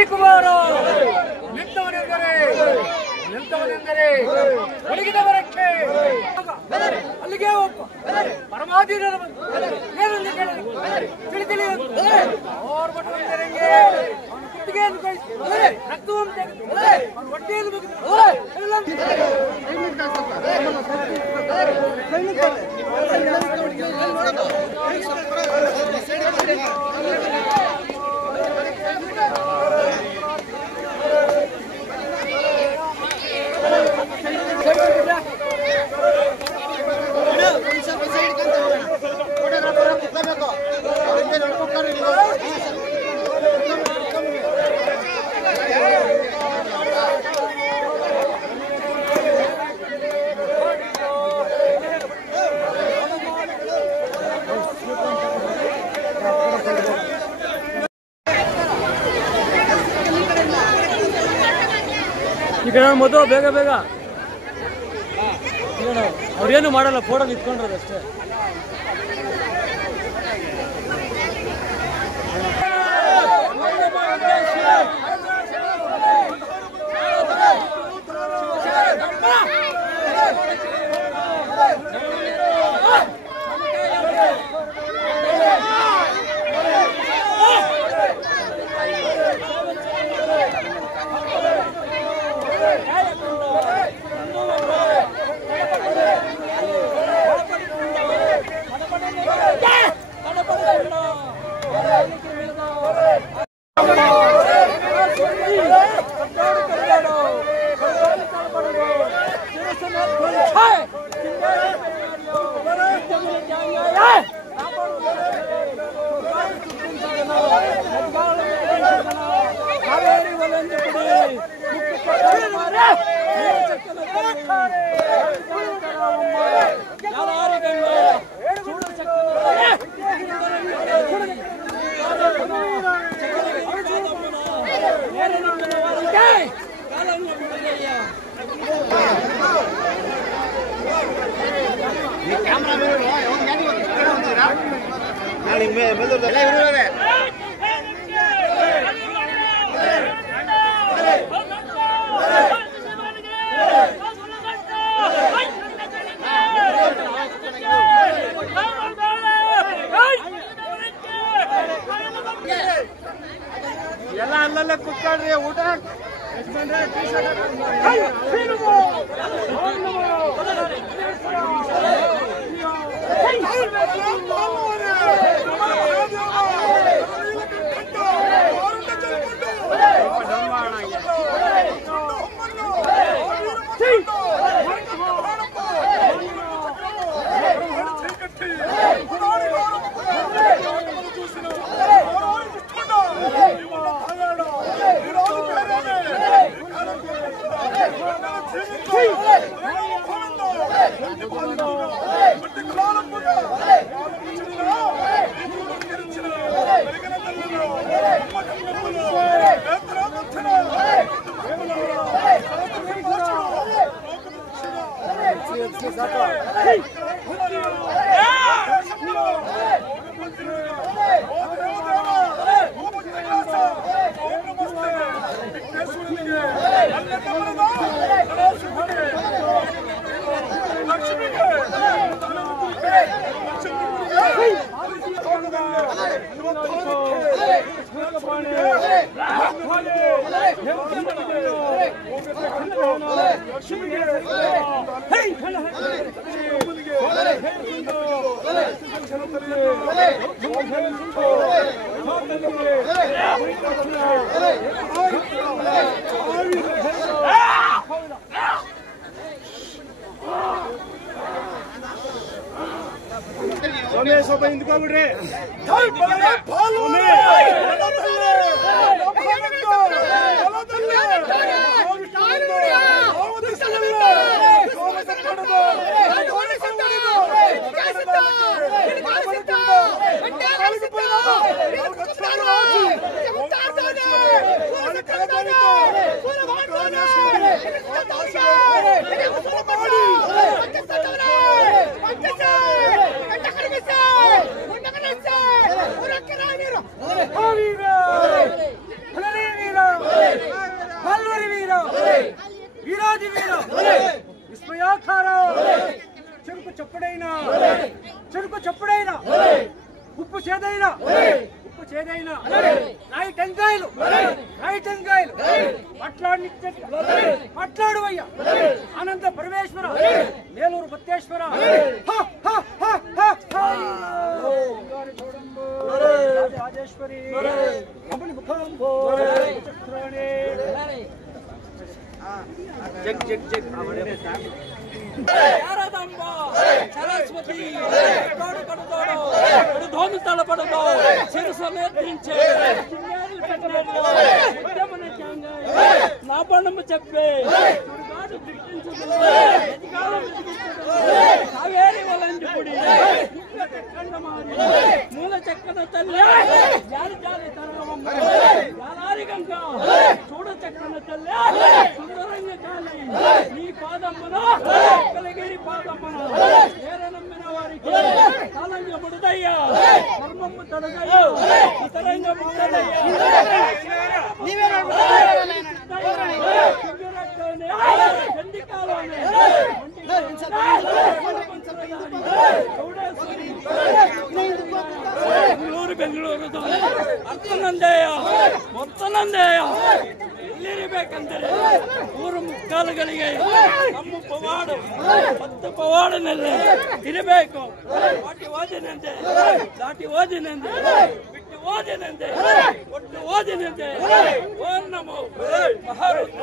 ಕುಮಾರ ನಿಂತವನೆಂದರೆ ಒಳಗಿದವರಕ್ಕೆ ಅಲ್ಲಿಗೆ ಒಪ್ಪ ಪರಮಾಧೀನ ತಿಳಿತಿಳಿ ಅವ್ರ ಮಟ್ಟಂಗೆ ಅವನ ಕುತ್ತಿಗೆಯನ್ನು ಕಳಿಸಿ ರಕ್ತವನ್ನು ತೆಗೆದು ಅವನ ಹೊಟ್ಟೆಯನ್ನು ಈಗ ಮೊದಲು ಬೇಗ ಬೇಗ ಅವ್ರೇನು ಮಾಡಲ್ಲ ಫೋಟೋ ನಿಂತ್ಕೊಂಡ್ರದಷ್ಟೇ. ಎಲ್ಲ ಅಲ್ಲಲ್ಲೇ ಕುತ್ಕೊಳ್ರಿ ಊಟ ಸ್ವಲ್ಪ ಹಿಂದ್ಕೋಗ್ಬಿಡ್ರಿ. వీరాది వీర విస్మయాకార చెరుకు చప్పుడైన ఉప్పు చేదైన రాయి టెంకాయలు మాట్లాడువయ్యా అనంత పరమేశ్వర నేలూరు బత్తేశ్వర రాజేశ్వరి జగ్ జగ్ జగ్ సరస్వతి ధోని తలపడదు శిరసమేత్రించే నా పణము చెప్పే కావేరి వలంజుడి మూల చెక్కన తల్లి జాలి జాలి తరవమ్మ జాలారి గంగ చూడ చెక్కన తల్లి సుందరంగ కాలి నీ పాదమ్మన కలిగిరి పాదమ్మన ఏరనమ్మిన వారికి కాలంగ ముడదయ్యా ధర్మమ్మ తడదయ్యా ఇతరంగ ముడదయ్యా ಬೆಂಗಳೂರು ಅರ್ಥನಂದೇಯ ಮೊತ್ತನಂದೇಯ ಎಲ್ಲಿರಬೇಕಂದರೆ ಮೂರು ಮುಕ್ಕಾಲುಗಳಿಗೆ ನಮ್ಮ ಪವಾಡು 10 ಪವಾಡನಲ್ಲಿ ಇರಬೇಕು. ದಾಟಿ ಓದಿನಂತೆ ಬಿಟ್ಟು ಓದಿನಂತೆ ಒಟ್ಟು ಓದಿನಂತೆ ಓಂ ನಮೋ ಮಹಾರುದ್ರ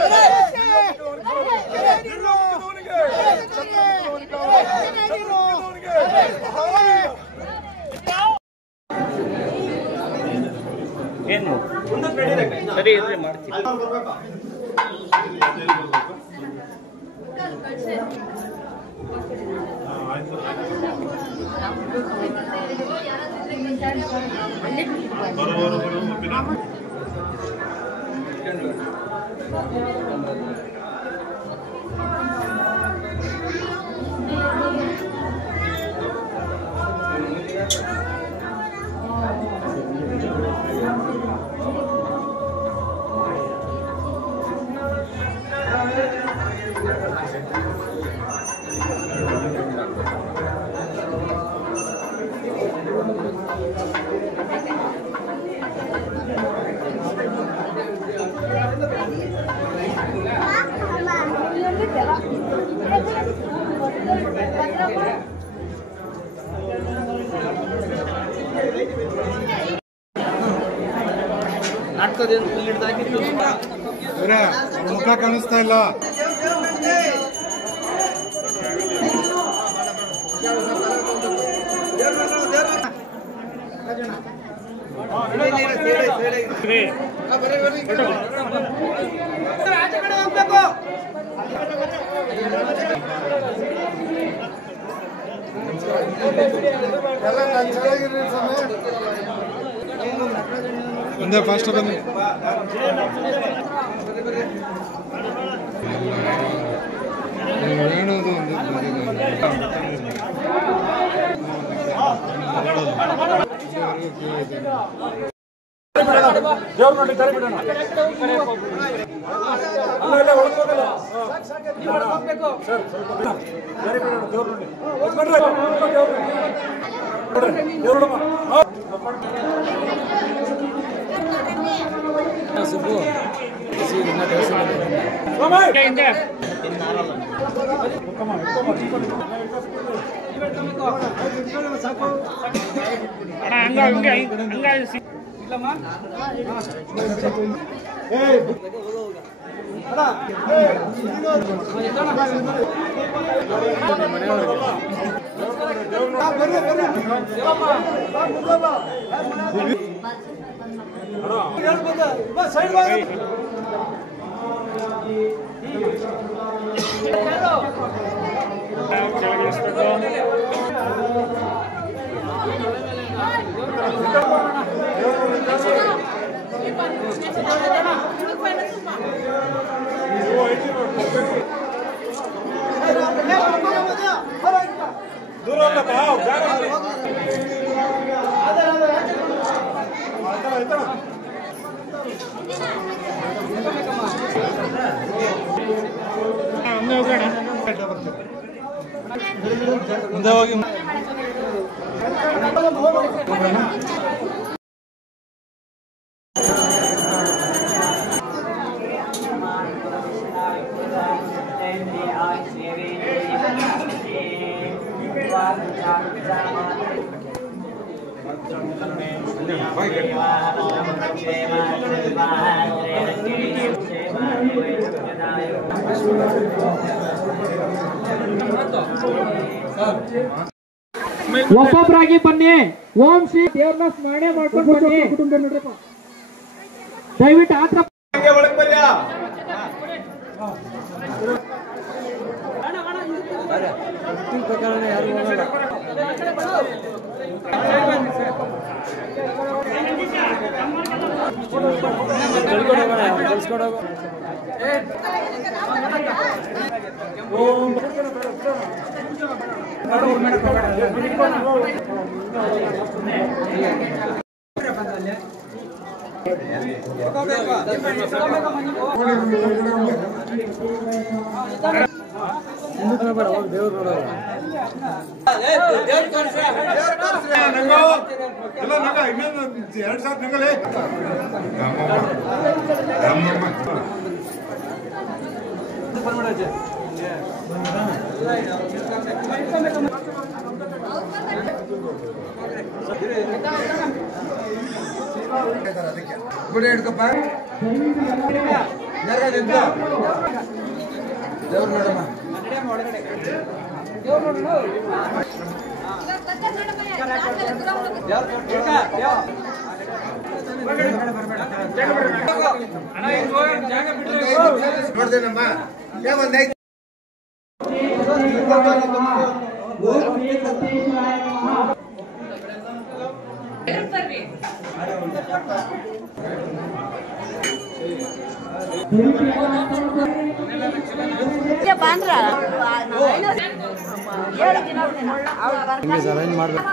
¡Vamos! ಮುಖ ಕಾಣಿಸ್ತಾ ಇಲ್ಲ. ಒಂದೇ ಫಾಸ್ಟ್ ಬನ್ನಿ. ಹೇಳೋದು ದೇವ್ರ ನೋಡಿ ಕರೆ ಬಿಡೋಣ. ಅಲ್ಲ ಒಳಗೋಗಲ್ಲ ಸರ್, ಸ್ವಲ್ಪ ಕರೆ ಬಿಡೋಣ. ದೇವ್ರ ನೋಡಿ ದೇವ್ರ ಸುಬ್ಬು ಮುಂದೆ ಹೋಗಿ ಒಬ್ಬೊಬ್ಬರಾಗಿ ಬನ್ನಿ. ಓಂ ಶ್ರೀ ದೇವ್ರನ್ನ ಸ್ಮರಣೆ ಮಾಡ್ಕೊಂಡು ಬನ್ನಿ. ದಯವಿಟ್ಟು ಆತ್ರ ಗುಡಿ ಹಿಡ್ಕಪ್ಪ. ದೇವ್ರು ನೋಡಮ್ಮ. ಮಾಡಬೇಕು.